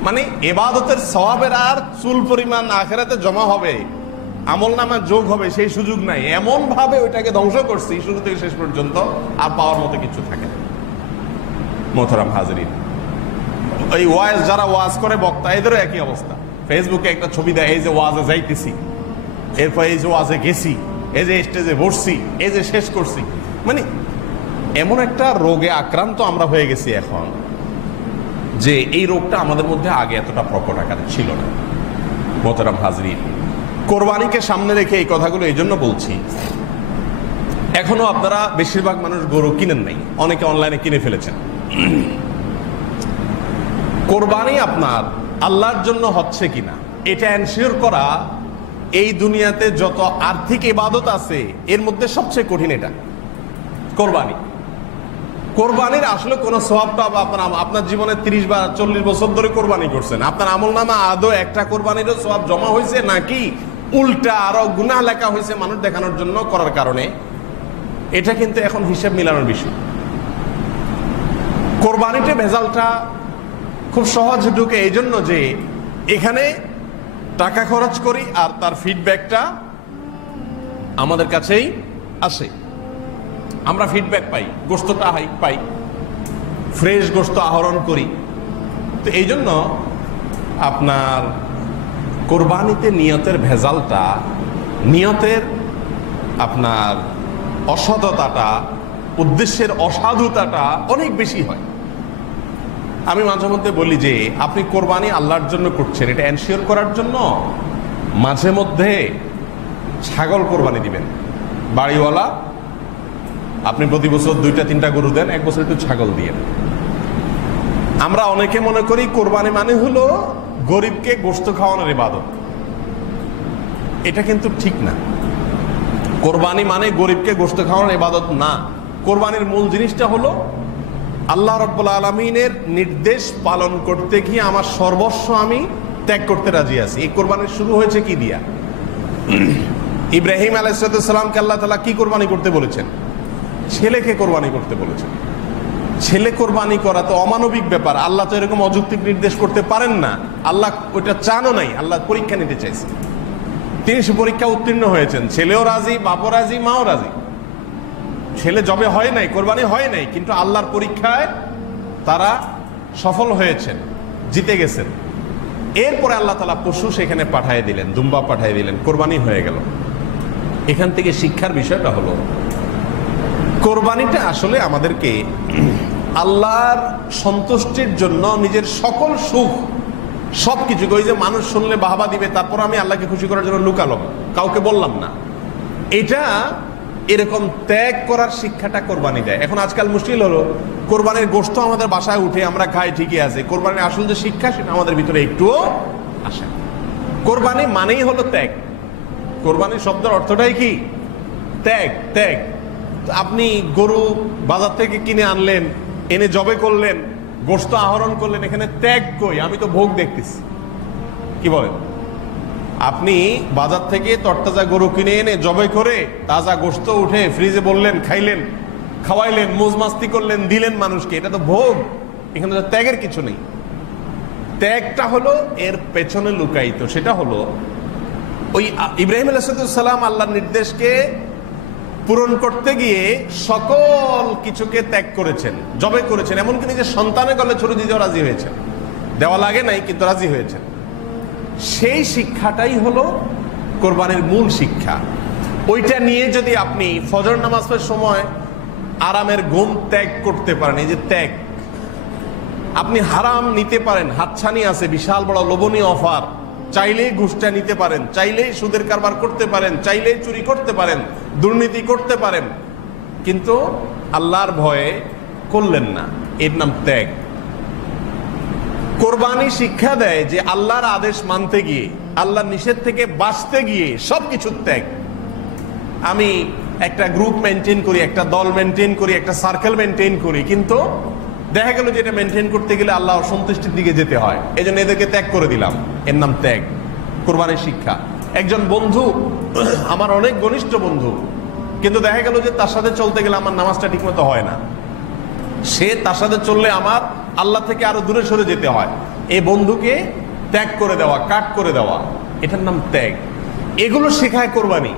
মানে ইবাদতের সওয়াবের আর চুল পরিমাণ আখিরাতে জমা হবে, আমল নামা যোগ হবে, সেই সুযোগ নাই। এমন ভাবে ওইটাকে ধ্বংস করছি শুরু থেকে শেষ পর্যন্ত, আর পাওয়ার মতো কিছু থাকে না। মোহতারাম হাজরিন, এই ওয়াজ যারা ওয়াজ করে বক্তা, এদেরও একই অবস্থা। ফেসবুকে একটা ছবি দেয়, এই যে ওয়াজে যাইতেছি, এরপর এই যে ওয়াজে গেছি, এই যে স্টেজে বসছি, এই যে শেষ করছি। মানে এমন একটা রোগে আক্রান্ত আমরা হয়ে গেছি এখন, যে এই রোগটা আমাদের মধ্যে আগে এতটা প্রকট আকারে ছিল না। মোহতারাম হাজরিন, কোরবানিকে সামনে রেখে এই কথাগুলো এই জন্য বলছি, এখনো আপনারা বেশিরভাগ মানুষ গরু কিনেন নাই, অনেকে অনলাইনে কিনে ফেলেছেন। কোরবানি আপনার আল্লাহর জন্য হচ্ছে কিনা এটা এনশিওর করা এই দুনিয়াতে যত আর্থিক ইবাদত আছে এর মধ্যে সবচেয়ে কঠিন এটা কোরবানি। কোরবানির আসলে কোনো সওয়াবটা আপনার জীবনে 30 বা 40 বছর ধরে কোরবানি করছেন, আপনার আমলনামা আদৌ একটা কোরবানিরও সওয়াব জমা হয়েছে, নাকি উল্টা আরো গুনাহ লেখা হয়েছে মানুষ দেখানোর জন্য করার কারণে? এটা কিন্তু এখন হিসাব মিলানোর বিষয়। কোরবানিতে ভেজালটা খুব সহজ ঢুকে এই জন্য যে এখানে টাকা খরচ করি আর তার ফিডব্যাকটা আমাদের কাছেই আসে, আমরা ফিডব্যাক পাই, গোশতটা পাই, ফ্রেশ গোশত আহরণ করি। তো এই জন্য আপনার কোরবানিতে নিয়তের ভেজালটা, নিয়তের আপনার অসততাটা, উদ্দেশ্যের অসাধুতাটা অনেক বেশি হয়। আমি মাঝে মধ্যে বলি যে আপনি কোরবানি আল্লাহর জন্য করছেন, এটা এনশিওর করার জন্য মাঝে মধ্যে ছাগল কোরবানি দিবেন। বাড়িওয়ালা আপনি প্রতি বছর 2-3টা গরু দেন, এক বছর একটু ছাগল দিয়ে। আমরা অনেকে মনে করি কোরবানি মানে হলো গরিবকে গোশত খাওয়ানোর ইবাদত। এটা কিন্তু ঠিক না। কোরবানি মানে গরিবকে গোশত খাওয়ানোর ইবাদত না। কোরবানির মূল জিনিসটা হলো আল্লাহ রাব্বুল আলামিনের নির্দেশ পালন করতে গিয়ে আমার সর্বস্ব আমি ত্যাগ করতে রাজি আছি। এই কোরবানি শুরু হয়েছে কি দিয়া? ইব্রাহিম আলাইহিস সালামকে আল্লাহ তাআলা কি কোরবানি করতে বলেছেন? ছেলেকে কোরবানি করতে বলেছেন। ছেলে কোরবানি করা তো অমানবিক ব্যাপার, আল্লাহ তো এরকম অযৌক্তিক নির্দেশ করতে পারেন না। আল্লাহ ওইটা চানও নাই, আল্লাহ পরীক্ষা নিতে চাইছে। তিনি সে পরীক্ষা উত্তীর্ণ হয়েছেন, ছেলেও রাজি, বাপও রাজি, মাও রাজি। ছেলে জবে হয় নাই, কোরবানি হয় নাই, কিন্তু আল্লাহর পরীক্ষায় তারা সফল হয়েছেন, জিতে গেছেন। এরপরে আল্লাহ তাআলা পশু সেখানে পাঠিয়ে দিলেন, দুম্বা পাঠিয়ে দিলেন, কোরবানি হয়ে গেল। এখান থেকে শিক্ষার বিষয়টা হলো কোরবানিটা আসলে আমাদেরকে আল্লাহর সন্তুষ্টির জন্য নিজের সকল সুখ সবকিছু, ওই যে মানুষ শুনলে বাহবা দিবে তারপর আমি আল্লাহকে খুশি করার জন্য লুকালাম, কাউকে বললাম না, এটা এরকম ত্যাগ করার শিক্ষাটা কোরবানি দেয়। এখন আজকাল মুশকিল হলো কোরবানির গোশত আমাদের বাসায় উঠে আমরা খাই, ঠিকই আছে, কোরবানির আসল যে শিক্ষা সেটা আমাদের ভিতরে একটুও আসে। কোরবানি মানেই হলো ত্যাগ। কোরবানির শব্দের অর্থটাই কি? ত্যাগ। ত্যাগ। আপনি গরু বাজার থেকে কিনে আনলেন, এনে জবে করলেন, গোশত আহরণ করলেন, এখানে ত্যাগ কই? আমি তো ভোগ দেখতেছি। কি বলেন? আপনি বাজার থেকে তরতাজা গরু কিনে এনে জবে করে তাজা গোশত উঠে ফ্রিজে বললেন, খাইলেন, খাওয়াইলেন, মৌজ মাস্তি করলেন, দিলেন মানুষকে, এটা তো ভোগ। এখানে তো ত্যাগের কিছু নেই। ত্যাগটা হলো এর পেছনে লুকায়িত। সেটা হলো ওই ইব্রাহিম আলাইহিস সালাম আল্লাহর নির্দেশকে পূরণ করতে গিয়ে সকল কিছুকে ত্যাগ করেছেন, জবে করেছেন, এমনকি নিজের সন্তানের গলে ছুরি দিতেও রাজি হয়েছেন। দেওয়া লাগে নাই, কিন্তু রাজি হয়েছেন। সেই শিক্ষাটাই হলো কোরবানির মূল শিক্ষা। ওইটা নিয়ে যদি আপনি ফজর নামাজের সময় আরামের ঘুম ত্যাগ করতে পারেন, এই যে ত্যাগ, আপনি হারাম নিতে পারেন, হাতছানি আছে, বিশাল বড় লোভনীয় অফার, চাইলেই ঘুষটা নিতে পারেন, চাইলেই সুদের কারবার করতে পারেন, চাইলেই চুরি করতে পারেন, দুর্নীতি করতে পারেন, কিন্তু আল্লাহর ভয়ে করলেন না, এর নাম ত্যাগ। কোরবানি শিক্ষা দেয় যে আল্লাহর আদেশ মানতে গিয়ে, আল্লাহর নিষেধ থেকে বাঁচতে গিয়ে সবকিছু ত্যাগ। আমি একটা গ্রুপ মেনটেন করি, একটা দল মেনটেন করি, একটা সার্কেল মেনটেন করি, কিন্তু দেখা গেল যে এটা মেনটেন করতে গেলে আল্লাহ অসন্তুষ্টির দিকে যেতে হয়, এই জন্য এদেরকে ত্যাগ করে দিলাম, এর নাম ত্যাগ। কোরবানির শিক্ষা। একজন বন্ধু, আমার অনেক ঘনিষ্ঠ বন্ধু, কিন্তু দেখা গেল যে তার সাথে চলতে গেলে আমার নামাজটা ঠিকমতো হয় না, সে তার সাথে চললে আমার আল্লাহ থেকে আরো দূরে সরে যেতে হয়, এই বন্ধুকে ত্যাগ করে দেওয়া, কাট করে দেওয়া, এটার নাম ত্যাগ। এগুলো শেখায় কোরবানি।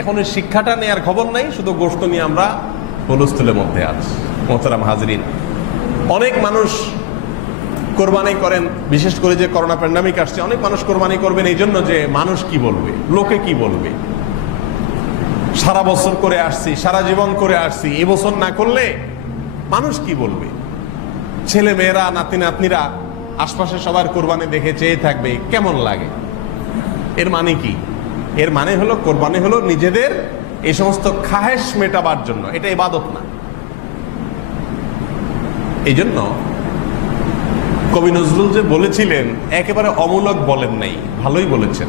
এখন এই শিক্ষাটা নেওয়ার খবর নাই, শুধু গোশত নিয়ে আমরা হুলস্থুলের মধ্যে আছি। মোহতারাম হাজরিন, অনেক মানুষ কোরবানি করেন, বিশেষ করে যে করোনা প্যান্ডামিক আসছে, অনেক মানুষ কোরবানি করবেন এই জন্য যে মানুষ কি বলবে, লোকে কি বলবে। সারা বছর করে আসছি, সারা জীবন করে আসছি, এবছর না করলে মানুষ কি বলবে। ছেলে মেয়েরা, নাতি নাতনিরা আশপাশে সবার কোরবানি দেখে চেয়ে থাকবে, কেমন লাগে। এর মানে কি? এর মানে হলো কোরবানি হলো নিজেদের এই সমস্ত খাহেশ মেটাবার জন্য, এটা ইবাদত না। এই জন্য কবি নজরুল যে বলেছিলেন, একেবারে অমূলক বলেন নাই, ভালোই বলেছেন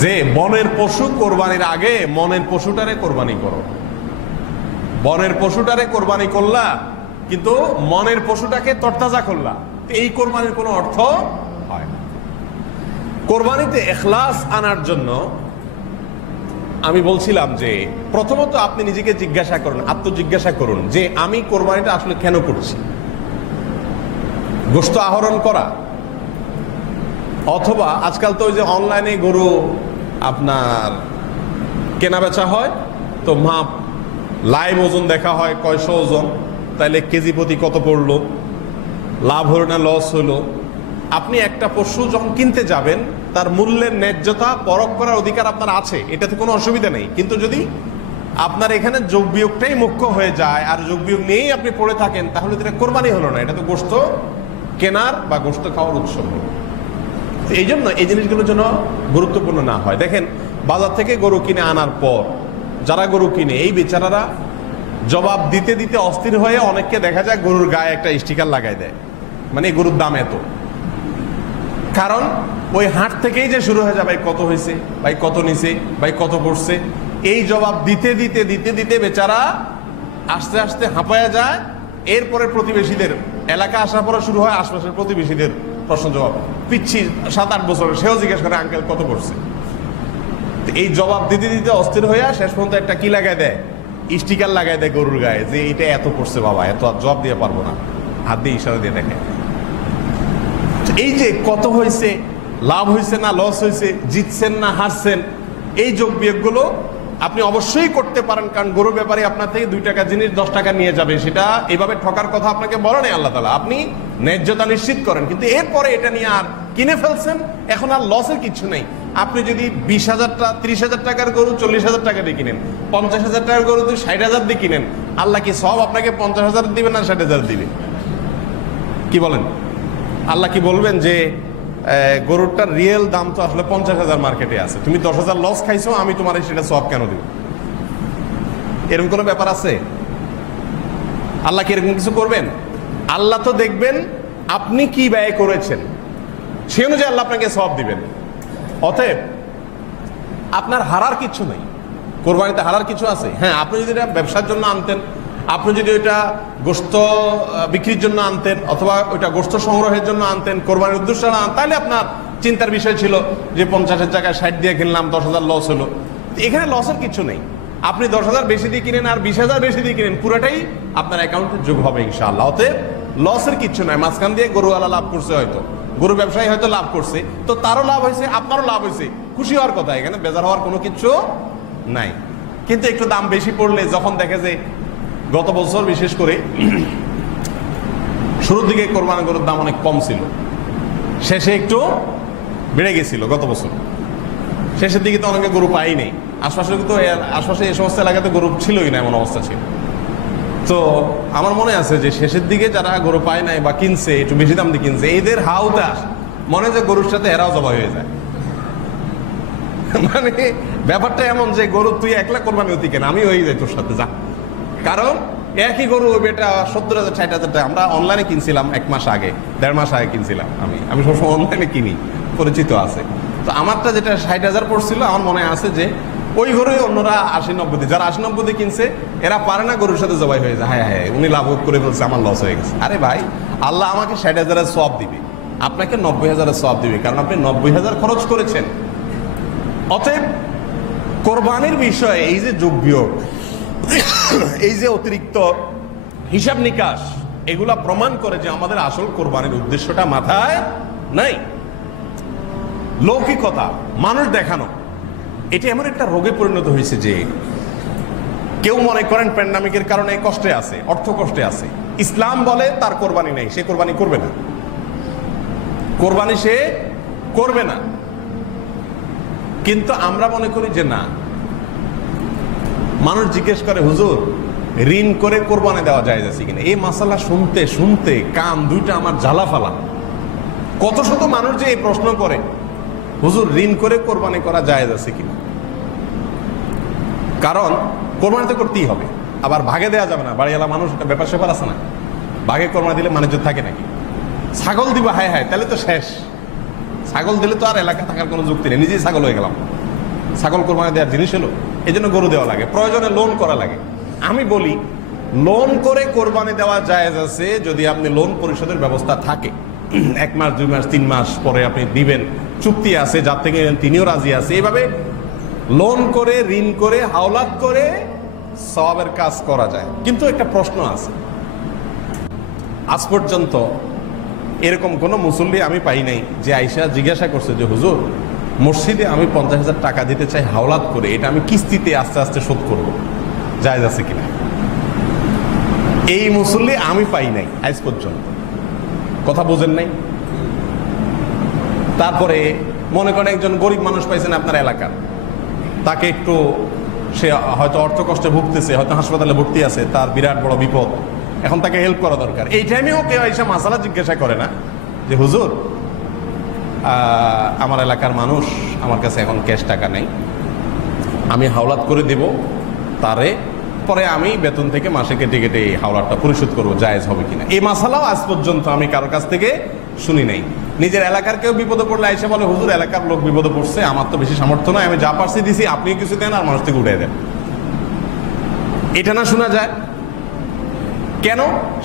যে বনের পশু কোরবানির আগে মনের পশুটারে কোরবানি করো। বনের পশুটারে কোরবানি করলা, কিন্তু মনের পশুটাকে তরতাজা করলা, এই কোরবানির কোনো অর্থ হয় না। কোরবানিতে ইখলাস আনার জন্য আমি বলছিলাম যে প্রথমত আপনি নিজেকে জিজ্ঞাসা করুন, আত্মজিজ্ঞাসা করুন যে আমি কোরবানিটা আসলে কেন করছি। গোশত আহরণ করা, অথবা আজকাল তো ওই যে অনলাইনে গরু আপনার কেনা বেচা হয়, তো মাপ লাইভ ওজন দেখা হয়, কয়শো ওজন, তাইলে কেজি প্রতি কত পড়লো, লাভ হলো না লস হলো। আপনি একটা পশু যখন কিনতে যাবেন, তার মূল্যের ন্যায্যতা পরখ করার অধিকার আপনার আছে, এটাতে কোনো অসুবিধা নেই। কিন্তু যদি আপনার এখানে যোগ বিয়োগটাই মুখ্য হয়ে যায় আর যোগ বিয়োগ নিয়েই আপনি পড়ে থাকেন, তাহলে এটা কোরবানি হলো না, এটা তো গোশত কেনার বা গোশত খাওয়ার উৎসব হলো। এই জন্য এই জিনিসগুলো যেন গুরুত্বপূর্ণ না হয়। দেখেন, বাজার থেকে গরু কিনে আনার পর যারা গরু কিনে, এই বেচারারা জবাব দিতে দিতে অস্থির হয়ে অনেককে দেখা যায় গরুর গায়ে একটা স্টিকার লাগাই দেয়, মানে গরুর দাম এত। কারণ ওই হাট থেকেই যে শুরু হয়ে যায়, ভাই কত হয়েছে, ভাই কত নিছে, ভাই কত পড়ছে, এই জবাব দিতে দিতে দিতে দিতে বেচারা আস্তে আস্তে হাঁপায়া যায়। এরপরে প্রতিবেশীদের এলাকা আসার পরে শুরু হয় আশপাশের প্রতিবেশীদের প্রশ্ন জবাব। পিচ্ছি 7-8 বছর, সেও জিজ্ঞেস করে আঙ্কেল কত পড়ছে। এই জবাব দিতে দিতে অস্থির হইয়া শেষ পর্যন্ত একটা কি লাগাই দেয়, স্টিকার লাগাই দেয় গরুর গায়ে, যে এটা এত পড়ছে বাবা, এত জবাব দিয়ে পারবো না, হাত দিয়ে ইশারা দিয়ে দেখে। এই যে কত হয়েছে, লাভ হয়েছে না লস হয়েছে, জিতছেন না হারছেন, এই যোগ বিয়োগগুলো আপনি অবশ্যই করতে পারেন। কারণ গরুর ব্যাপারে আপনার থেকে 2 টাকা জিনিস 10 টাকা নিয়ে যাবে, সেটা এভাবে ঠকার কথা আপনাকে বলে নেই আল্লাহ তাআলা। আপনি ন্যায্যতা নিশ্চিত করেন, কিন্তু এরপরে এটা নিয়ে আর কিনে ফেলছেন, এখন আর লসের কিছু নেই। আপনি যদি 20,000 টাকার গরু 40,000 টাকা দিয়ে কিনেন, 50,000 টাকার গরু 60,000 দিয়ে কিনেন, আল্লাহ কি সব আপনাকে 50,000 দিবেন না 60,000 দিবে? কি বলেন? আল্লাহ কি বলবেন যে গরুটার রিয়েল দাম তো আসলে 50,000 মার্কেটে আছে, তুমি 10,000 লস খাইছো, আমি তোমার সেটা সব কেন দিব? এরকম কোনো ব্যাপার আছে? আল্লাহ কি এরকম কিছু করবেন? আল্লাহ তো দেখবেন আপনি কি ব্যয় করেছেন, সে অনুযায়ী আল্লাহ আপনাকে সব দিবেন। অতএব আপনার হারার কিছু নেই, কোরবানিতে হারার কিছু আছে। হ্যাঁ, আপনি যদি এটা ব্যবসার জন্য আনতেন, আপনি যদি ওইটা গোশত বিক্রির জন্য আনতেন, অথবা ওইটা গোশত সংগ্রহের জন্য আনতেন, কোরবানির উদ্দেশ্য না, তাহলে আপনার চিন্তার বিষয় ছিল যে 50,000 টাকায় 60 দিয়ে কিনলাম, 10,000 লস হলো। এখানে লসের কিছু নেই। আপনি 10,000 বেশি দিয়ে কিনেন আর 20,000 বেশি দিয়ে কিনেন, পুরোটাই আপনার অ্যাকাউন্টে যোগ হবে ইনশাআল্লাহ। অতএব লসের কিছু নাই। মাঝখান দিয়ে গরুওয়ালা লাভ করছে, হয়তো গরু ব্যবসায়ী হয়তো লাভ করছে, তো তারও লাভ হয়েছে, আপনারও লাভ হয়েছে, খুশি হওয়ার কথা, এখানে বেজার হওয়ার কোনো কিছু নাই। কিন্তু একটু দাম বেশি পড়লে, যখন দেখে যে গত বছর বিশেষ করে শুরুর দিকে কোরবানি গরুর দাম অনেক কম ছিল, শেষে একটু বেড়ে গেছিল। গত বছর শেষের দিকে তো অনেকে গরু পাই নেই, আশপাশে তো আশপাশে এই সমস্ত এলাকাতে গরু ছিলই না, এমন অবস্থা ছিল। তো আমার মনে আছে যে শেষের দিকে যারা গরু পায় নাই বা কিনছে, একটু বেশি দাম দিয়ে কিনছে, এদের হাউতাস মনে যে গরুর সাথে এরাও জবাই হয়ে যায়। মানে ব্যাপারটা এমন যে গরু তুই একলা কোরবানি হতি কেন, আমি হয়ে যাই তোর সাথে, যা। কারণ একই গরু বেটা 70,000 60,000 টাকা। আমরা অনলাইনে কিনছিলাম 1 মাস আগে, 1.5 মাস আগে কিনছিলাম। আমি সবসময় অনলাইনে কিনি, পরিচিত আছে। তো আমারটা যেটা 60,000 পড়ছিল, আমার মনে আছে যে ওই গরুই অন্যরা 80-90 যারা 80-90 কিনছে, এরা পারে না গরুর সাথে জবাই হয়ে যায়। হ্যাঁ হ্যাঁ, উনি লাভ করে ফেলছে, আমার লস হয়ে গেছে। আরে ভাই, আল্লাহ আমাকে 60,000 সওয়াব দিবে, আপনাকে 90,000 সওয়াব দিবে, কারণ আপনি 90,000 খরচ করেছেন। অতএব কোরবানির বিষয়ে এই যে যোগ বিয়োগ, এই যে অতিরিক্ত হিসাব নিকাশ, এগুলা প্রমাণ করে যে আমাদের আসল কোরবানির উদ্দেশ্যটা মাথায় নাই। লৌকিকতা, মানুষ দেখানো, এটা এমন একটা রোগে পরিণত হয়েছে যে কেউ মনে করেন প্যান্ডামিকের কারণে কষ্টে আছে, অর্থ কষ্টে আছে। ইসলাম বলে তার কোরবানি নেই, সে কোরবানি করবে না, কোরবানি সে করবে না। কিন্তু আমরা মনে করি যে না। মানুষ জিজ্ঞেস করে, হুজুর ঋণ করে কোরবানি দেওয়া যায় আছে কিনা? এই মাসালা শুনতে শুনতে কান দুইটা আমার জ্বালা ফালা। কত শত মানুষ যে এই প্রশ্ন করে, হুজুর ঋণ করে কোরবানি করা যায় আছে কিনা? কারণ কোরবানি তো করতেই হবে, আবার ভাগে দেওয়া যাবে না। বাড়িওয়ালা মানুষ, একটা ব্যাপার স্যাপার আছে না, ভাগে কোরবানি দিলে মানুষ থাকে নাকি? ছাগল দিবা, হায় হায়, তাহলে তো শেষ। ছাগল দিলে তো আর এলাকা থাকার কোনো যুক্তি নেই, নিজেই ছাগল হয়ে গেলাম। ছাগল কোরবানি দেওয়ার জিনিস হলো, এই জন্য গরু দেওয়া লাগে, প্রয়োজনে লোন করা লাগে। আমি বলি, লোন করে কোরবানি দেওয়া জায়েজ আছে যদি আপনি লোন পরিশোধের ব্যবস্থা থাকে। 1 মাস 2 মাস 3 মাস পরে আপনি দিবেন, চুক্তি আছে, যার থেকে তিনিও রাজি আছে। এইভাবে লোন করে, ঋণ করে, হাওলাত করে সওয়াবের কাজ করা যায়। কিন্তু একটা প্রশ্ন আছে, আজ পর্যন্ত এরকম কোন মুসল্লি আমি পাই নাই যে আইসা জিজ্ঞাসা করছে যে হুজুর মসজিদে আমি 50,000 টাকা দিতে চাই হাওলাত করে, এটা আমি কিস্তিতে আস্তে আস্তে শোধ করব, জায়েজ আছে কিনা? এই মুসল্লি আমি পাই নাই আজ পর্যন্ত। কথা বোঝেন নাই? তারপরে মনে করেন একজন গরিব মানুষ পাইছেন আপনার এলাকার, তাকে একটু, সে হয়তো অর্থ কষ্টে ভুগতেছে, হয়তো হাসপাতালে ভর্তি আছে, তার বিরাট বড় বিপদ, এখন তাকে হেল্প করা দরকার। এই টাইমেও কেউ এসে মাসালা জিজ্ঞাসা করে না যে হুজুর আমার এলাকার মানুষ, আমার কাছে এখন ক্যাশ টাকা নেই, আমি হাওলাত করে দেব তারে, পরে আমি বেতন থেকে মাসে কেটে কেটে এই হাওলাতটা পরিশোধ করবো, জায়েজ হবে কিনা? এই মাসালাও আজ পর্যন্ত আমি কারোর কাছ থেকে শুনি নাই। নিজের এলাকার কেউ বিপদে পড়লে এসে বলে হুজুর এলাকার লোক বিপদে পড়ছে, আমার তো বেশি সামর্থ্য নয়, আমি যা পারছি দিছি, আপনিও কিছু দেন আর মানুষ থেকে উঠে দেন। এটা না শোনা যায় কেন?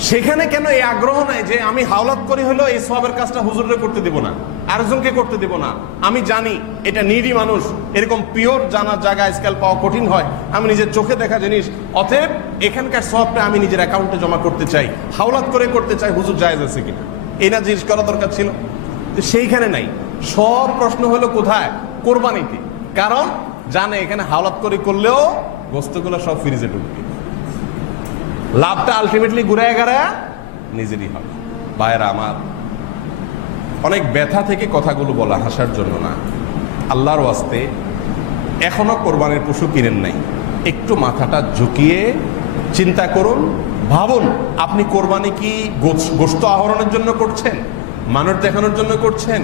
সেখানে কেন এই আগ্রহ নাই যে আমি হাওলাত করি হলো এই সওয়াবের কাজটা হুজুরে করতে দেব না, আরেকজনকে করতে দেব না? আমি জানি এটা নিরি মানুষ, এরকম পিওর জানার জায়গা স্কেল পাওয়া কঠিন হয়, আমি নিজের চোখে দেখা জিনিস। অতএব এখানকার সওয়াবটা আমি নিজের অ্যাকাউন্টে জমা করতে চাই, হাওলাত করে করতে চাই, হুজুর জায়েজ আছে কিনা? এই না জিজ্ঞেস করা দরকার ছিল, সেইখানে নাই। সব প্রশ্ন হলো কোথায়? কোরবানিতে। কারণ জানে এখানে হাওলাত করে করলেও বস্তুগুলো সব ফ্রিজে ঢুকবে, লাভটা আলটিমেটলি ঘুরায় গাড়ায় নিজেরই হবে। ভাইয়েরা আমার, অনেক ব্যথা থেকে কথাগুলো বলা, হাসার জন্য না, আল্লাহর ওয়াস্তে এখনো কোরবানির পশু কিনেন নাই, একটু মাথাটা ঝুঁকিয়ে চিন্তা করুন, ভাবুন আপনি কোরবানি কি গোশত আহরণের জন্য করছেন, মানুষ দেখানোর জন্য করছেন,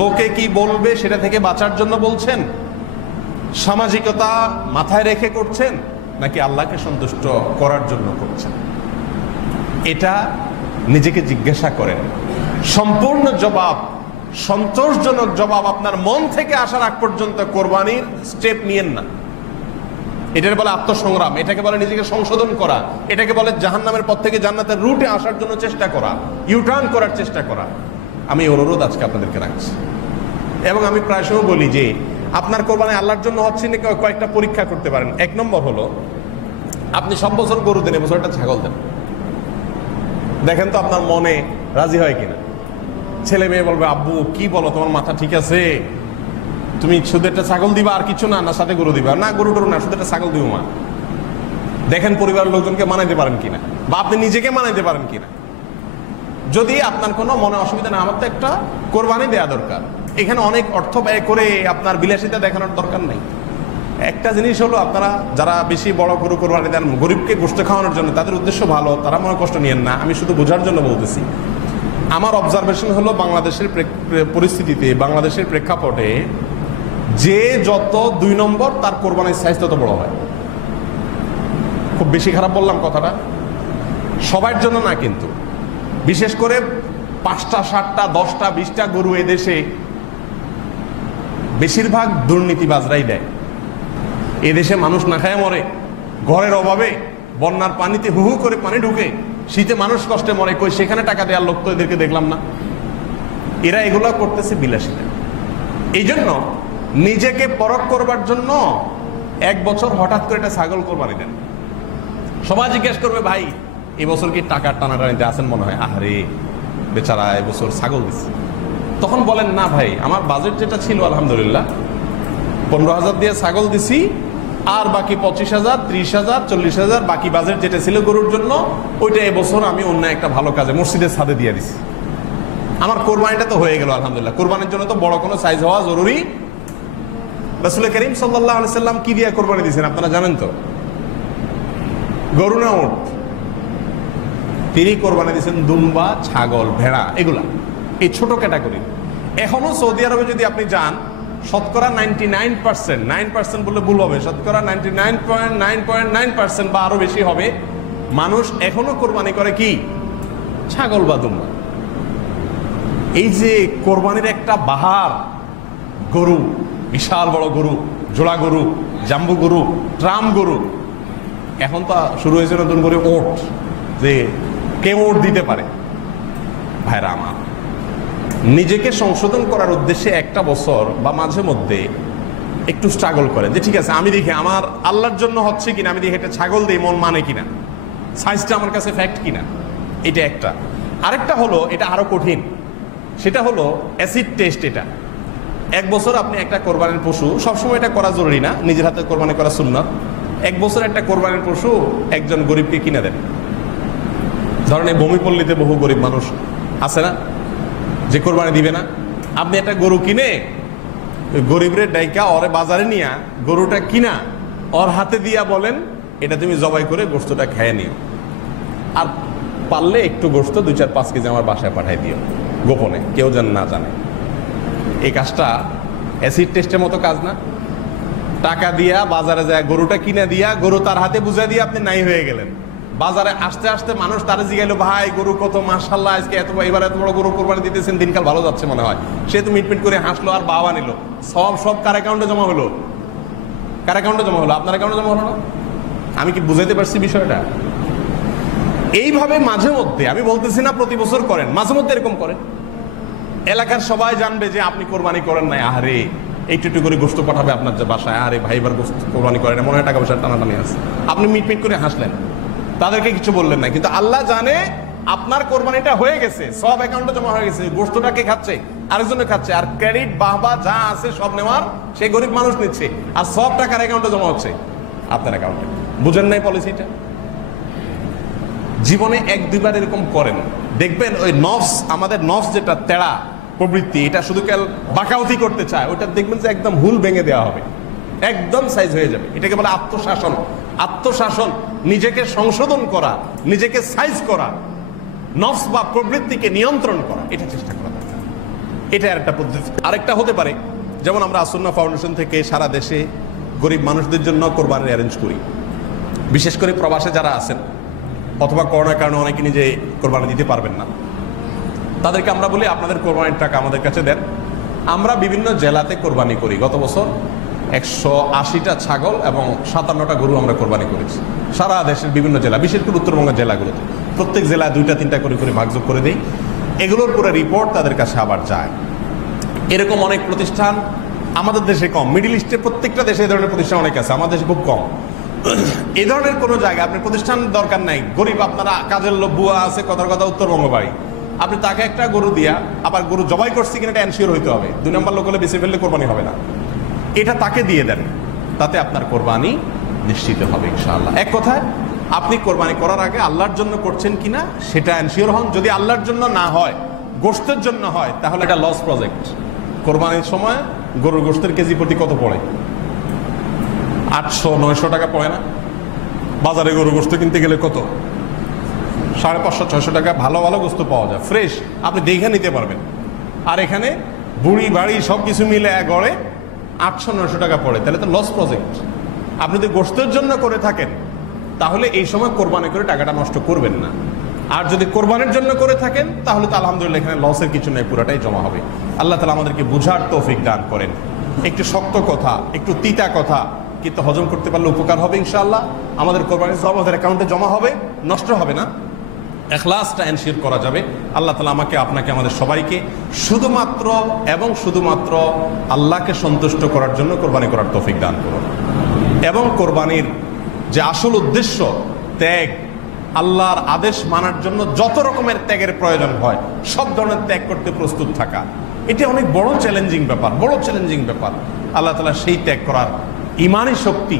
লোকে কি বলবে সেটা থেকে বাঁচার জন্য বলছেন, সামাজিকতা মাথায় রেখে করছেন, নাকি আল্লাহকে সন্তুষ্ট করার জন্য করছেন? এটা নিজেকে জিজ্ঞাসা করেন। সম্পূর্ণ জবাব, সন্তোষজনক জবাব আপনার মন থেকে আসার আগ পর্যন্ত কোরবানির স্টেপ নিয়েন না। এটাকে বলে আত্মসংগ্রাম, এটাকে বলে নিজেকে সংশোধন করা, এটাকে বলে জাহান্নামের পথ থেকে জান্নাতের রুটে আসার জন্য চেষ্টা করা, ইউটার্ন করার চেষ্টা করা। আমি অনুরোধ আজকে আপনাদেরকে রাখছি, এবং আমি প্রায় সময় বলি যে আপনার কোরবানি আল্লাহর জন্য হচ্ছে নাকি কয়েকটা পরীক্ষা করতে পারেন। 1 নম্বর হলো, আপনি সব বছর গরু দেন, এবছর একটা ছাগল দেন, দেখেন তো আপনার মনে রাজি হয় কিনা। ছেলে মেয়ে বলবে আব্বু কি বলো, তোমার মাথা ঠিক আছে, তুমি শুধু একটা ছাগল দিবা আর কিছু না, না সাথে গরু দিবা? না, গরু টরু না, শুধু একটা ছাগল দিব মা। দেখেন পরিবারের লোকজনকে মানাইতে পারেন কিনা, বা আপনি নিজেকে মানাইতে পারেন কিনা। যদি আপনার কোনো মনে অসুবিধা না, আমার তো একটা কোরবানি দেওয়া দরকার, এখানে অনেক অর্থ ব্যয় করে আপনার বিলাসিতা দেখানোর দরকার নেই। একটা জিনিস হলো, আপনারা যারা বেশি বড় গরু কোরবানি দেন গরিবকে গোশত খাওয়ানোর জন্য, তাদের উদ্দেশ্য ভালো, তারা মনে কষ্ট নিয়েন না, আমি শুধু বোঝার জন্য বলতেছি। আমার অবজারভেশন হলো, বাংলাদেশের পরিস্থিতিতে, বাংলাদেশের প্রেক্ষাপটে যে যত 2 নম্বর তার কোরবানির সাইজ তত বড় হয়। খুব বেশি খারাপ বললাম কথাটা, সবার জন্য না কিন্তু, বিশেষ করে 5টা 7টা 10টা 20টা গরু এদেশে বেশিরভাগ দুর্নীতিবাজরাই দেয়। এদেশে মানুষ না খায় মরে, ঘরের অভাবে, বন্যার পানিতে হু হু করে পানি ঢুকে, শীতে মানুষ কষ্টে মরে, কই সেখানে টাকা দেওয়ার লোক তো এদেরকে দেখলাম না। এরা এগুলো করতেছে বিলাসিতা। এই জন্য নিজেকে পরখ করবার জন্য 1 বছর হঠাৎ করে একটা ছাগল কোরবানি দেন। সবাই জিজ্ঞেস করবে, ভাই এবছর কি টাকার টানাটানিতে আছেন মনে হয়, আহারে বেচারা এবছর ছাগল দিচ্ছে। তখন বলেন, না ভাই আমার বাজেট যেটা ছিল আলহামদুলিল্লাহ 15,000 দিয়ে ছাগল দিছি, আর বাকি 25,000 30,000 40,000 বাকি বাজেট যেটা ছিল গরুর জন্য ওইটা এবছর আমি অন্য একটা ভালো কাজে মসজিদের ছাদে দিয়ে দিছি। আমার কোরবানিটা তো হয়ে গেল আলহামদুলিল্লাহ। কোরবানির জন্য তো বড় কোনো সাইজ হওয়া জরুরি। রাসূল করিম সাল্লাল্লাহু আলাইহি সাল্লাম কি দিয়ে কোরবানি দিয়েছেন আপনারা জানেন তো? গরু না উট? তিনি কোরবানি দিয়েছেন দুম্বা, ছাগল, ভেড়া, এগুলা এই ছোট ক্যাটাগরি। এখনো সৌদি আরবে যদি আপনি যান, শতকরা 9% বললে ভুল হবে, শতকরা 99.9% বা আরো বেশি হবে মানুষ এখনো কোরবানি করে কি ছাগল বা দুম্বা। এই যে কোরবানির একটা বাহার, গরু, বিশাল বড় গরু, জোড়া গরু, জাম্বু গরু, ট্রাম গরু, এখন তো শুরু হয়েছে নতুন করে ওট, যে কে ওট দিতে পারে। ভাইরা আমার, নিজেকে সংশোধন করার উদ্দেশ্যে একটা বছর বা মাঝে মধ্যে একটু স্ট্রাগল করেন যে ঠিক আছে আমি দেখি আমার আল্লাহর জন্য হচ্ছে কিনা, আমি দেখি একটা ছাগল দিই মন মানে কিনা, সাইজটা আমার কাছে ফ্যাক্ট কিনা। এটা একটা। আরেকটা হলো, এটা আরো কঠিন, সেটা হলো অ্যাসিড টেস্ট। এটা 1 বছর আপনি একটা কোরবানির পশু, সবসময় এটা করা জরুরি না, নিজের হাতে কোরবানি করা সুন্নাত। 1 বছর একটা কোরবানির পশু একজন গরিবকে কিনে দেন। ধরেন এই ভূমিপল্লীতে বহু গরিব মানুষ আছে না, যে কোরবানি দিবে না। আপনি একটা গরু কিনে গরিবরে ডাইকা ওরে বাজারে নিয়া গরুটা কিনা ওর হাতে দিয়া বলেন, এটা তুমি জবাই করে গোশতটা খেয়ে নিও, আর পারলে একটু গোশত 2-4-5 কেজি আমার বাসায় পাঠাই দিও, গোপনে, কেউ যেন না জানে। এই কাজটা অ্যাসিড টেস্টের মতো কাজ না? টাকা দিয়া বাজারে যায় গরুটা কিনে দিয়া গরু তার হাতে বুঝাই দিয়ে আপনি নাই হয়ে গেলেন। বাজারে আসতে আসতে মানুষ তারা জিগাইলো, ভাই গরু কত, মাশাআল্লাহ আজকে এবার এত বড় গরু কোরবানি দিতেছেন, দিনকাল ভালো যাচ্ছে মনে হয়। সে তো মিটমিট করে হাসলো আর বাবা নিল, সব কার অ্যাকাউন্টে জমা হলো? কার অ্যাকাউন্টে জমা হলো? আপনার অ্যাকাউন্টে জমা হলো না? আমি কি বুঝাইতে পারছি বিষয়টা? এইভাবে মাঝে মধ্যে, আমি বলতেছি না প্রতি বছর করেন, মাঝে মধ্যে এরকম করেন, এলাকার সবাই জানবে যে আপনি কোরবানি করেন নাই। আহারে একটু করে গোশত পাঠাবে আপনার যে বাসায়, আরে ভাই এবার গোশত কোরবানি করেন, মনে হয় টাকা পয়সা টানাটানি আছে। আপনি মিটমিট করে হাসলেন, তাদেরকে কিছু বললেন না, কিন্তু আল্লাহ জানে আপনার কোরবানিটা হয়ে গেছে, সব অ্যাকাউন্টে জমা হয়ে গেছে। গোশতটা কে খাচ্ছে? আরেকজনে খাচ্ছে, আর ক্রেডিট বাহবা যা আছে সব নেওয়ার সেই গরিব মানুষ নিচ্ছে, আর সব টাকার অ্যাকাউন্টে জমা হচ্ছে আপনার অ্যাকাউন্টে। বুঝেন নাই পলিসিটা? জীবনে 1-2 বার এরকম করেন, দেখবেন ওই নফস, আমাদের নফস যেটা তেড়া প্রবৃত্তি, এটা শুধু কেবল বাঁকাউতি করতে চায়, ওটা দেখবেন যে একদম হুল ভেঙে দেওয়া হবে, একদম সাইজ হয়ে যাবে। এটাকে বলে আত্মশাসন। আত্মশাসন, নিজেকে সংশোধন করা, নিজেকে সাইজ করা, নফস বা প্রবৃত্তিকে নিয়ন্ত্রণ করা, এটা চেষ্টা করা দরকার। এটা একটা পদ্ধতি। আরেকটা হতে পারে, যেমন আমরা আসুন্নাহ ফাউন্ডেশন থেকে সারা দেশে গরিব মানুষদের জন্য কোরবানি অ্যারেঞ্জ করি, বিশেষ করে প্রবাসে যারা আছেন অথবা করোনার কারণে অনেকে নিজে কোরবানি দিতে পারবেন না, তাদেরকে আমরা বলি আপনাদের কোরবানির টাকা আমাদের কাছে দেন। আমরা বিভিন্ন জেলাতে কোরবানি করি। গত বছর 180টা ছাগল এবং 57টা গরু আমরা কোরবানি করেছি সারা দেশের বিভিন্ন জেলা, বিশেষ করে উত্তরবঙ্গের জেলাগুলোতে। প্রত্যেক জেলায় 2-3টা করে ভাগযোগ করে দিই। এগুলোর পুরো রিপোর্ট তাদের কাছে আবার যায়। এরকম অনেক প্রতিষ্ঠান আমাদের দেশে কম, মিডল ইস্টের প্রত্যেকটা দেশে এই ধরনের প্রতিষ্ঠান অনেক আছে, আমাদের দেশে খুব কম। এই ধরনের কোনো জায়গায় আপনি প্রতিষ্ঠান দরকার নাই, গরিব আপনারা কাজের লোক বুয়া আছে, কথার কথা উত্তরবঙ্গ বাড়ি, আপনি তাকে একটা গরু দিয়া, আবার গরু জবাই করছি কিনা এটা এনশিওর হইতে হবে। 2 নম্বর লোক হলে বেশি ফেললে কোরবানি হবে না, এটা তাকে দিয়ে দেন, তাতে আপনার কোরবানি নিশ্চিত হবে ইনশাআল্লাহ। এক কথায়, আপনি কোরবানি করার আগে আল্লাহর জন্য করছেন কিনা সেটা এনশিওর হন। যদি আল্লাহর জন্য না হয়, গোশতের জন্য হয়, তাহলে এটা লস প্রজেক্ট। কোরবানির সময় গরুর গোশতের কেজি প্রতি কত পড়ে? 800-900 টাকা পড়ে না? বাজারে গরু গোশত কিনতে গেলে কত? 550-600 টাকা ভালো ভালো গোশত পাওয়া যায়, ফ্রেশ, আপনি দেখে নিতে পারবেন। আর এখানে বুড়ি বাড়ি সব কিছু মিলে গড়ে 800-900 টাকা পড়ে, তাহলে তো লস প্রজেক্ট। আপনি যদি গোশতের জন্য করে থাকেন তাহলে এই সময় কোরবানি করে টাকাটা নষ্ট করবেন না। আর যদি কোরবানির জন্য করে থাকেন তাহলে তো আলহামদুলিল্লাহ এখানে লসের কিছু নেই, পুরোটাই জমা হবে। আল্লাহ তাআলা আমাদেরকে বুঝার তৌফিক দান করেন। একটু শক্ত কথা, একটু তিতা কথা, কিন্তু হজম করতে পারলে উপকার হবে ইনশাআল্লাহ। আমাদের কোরবানির সওয়াব আমাদের অ্যাকাউন্টে জমা হবে, নষ্ট হবে না, ইখলাসটা এনশিওর করা যাবে। আল্লাহ তাআলা আমাকে, আপনাকে, আমাদের সবাইকে শুধুমাত্র এবং শুধুমাত্র আল্লাহকে সন্তুষ্ট করার জন্য কোরবানি করার তৌফিক দান করুন। এবং কোরবানির যে আসল উদ্দেশ্য ত্যাগ, আল্লাহর আদেশ মানার জন্য যত রকমের ত্যাগের প্রয়োজন হয় সব ধরনের ত্যাগ করতে প্রস্তুত থাকা, এটা অনেক বড় চ্যালেঞ্জিং ব্যাপার, বড় চ্যালেঞ্জিং ব্যাপার। আল্লাহ তাআলা সেই ত্যাগ করার ঈমানী শক্তি,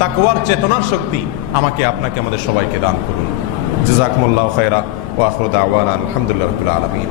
তাকওয়ার চেতনার শক্তি আমাকে, আপনাকে, আমাদের সবাইকে দান করুন। জাযাকুমুল্লাহু খায়রা ওয়া আখিরু দাওয়ানা আলহামদুলিল্লাহি রাব্বিল আলামিন।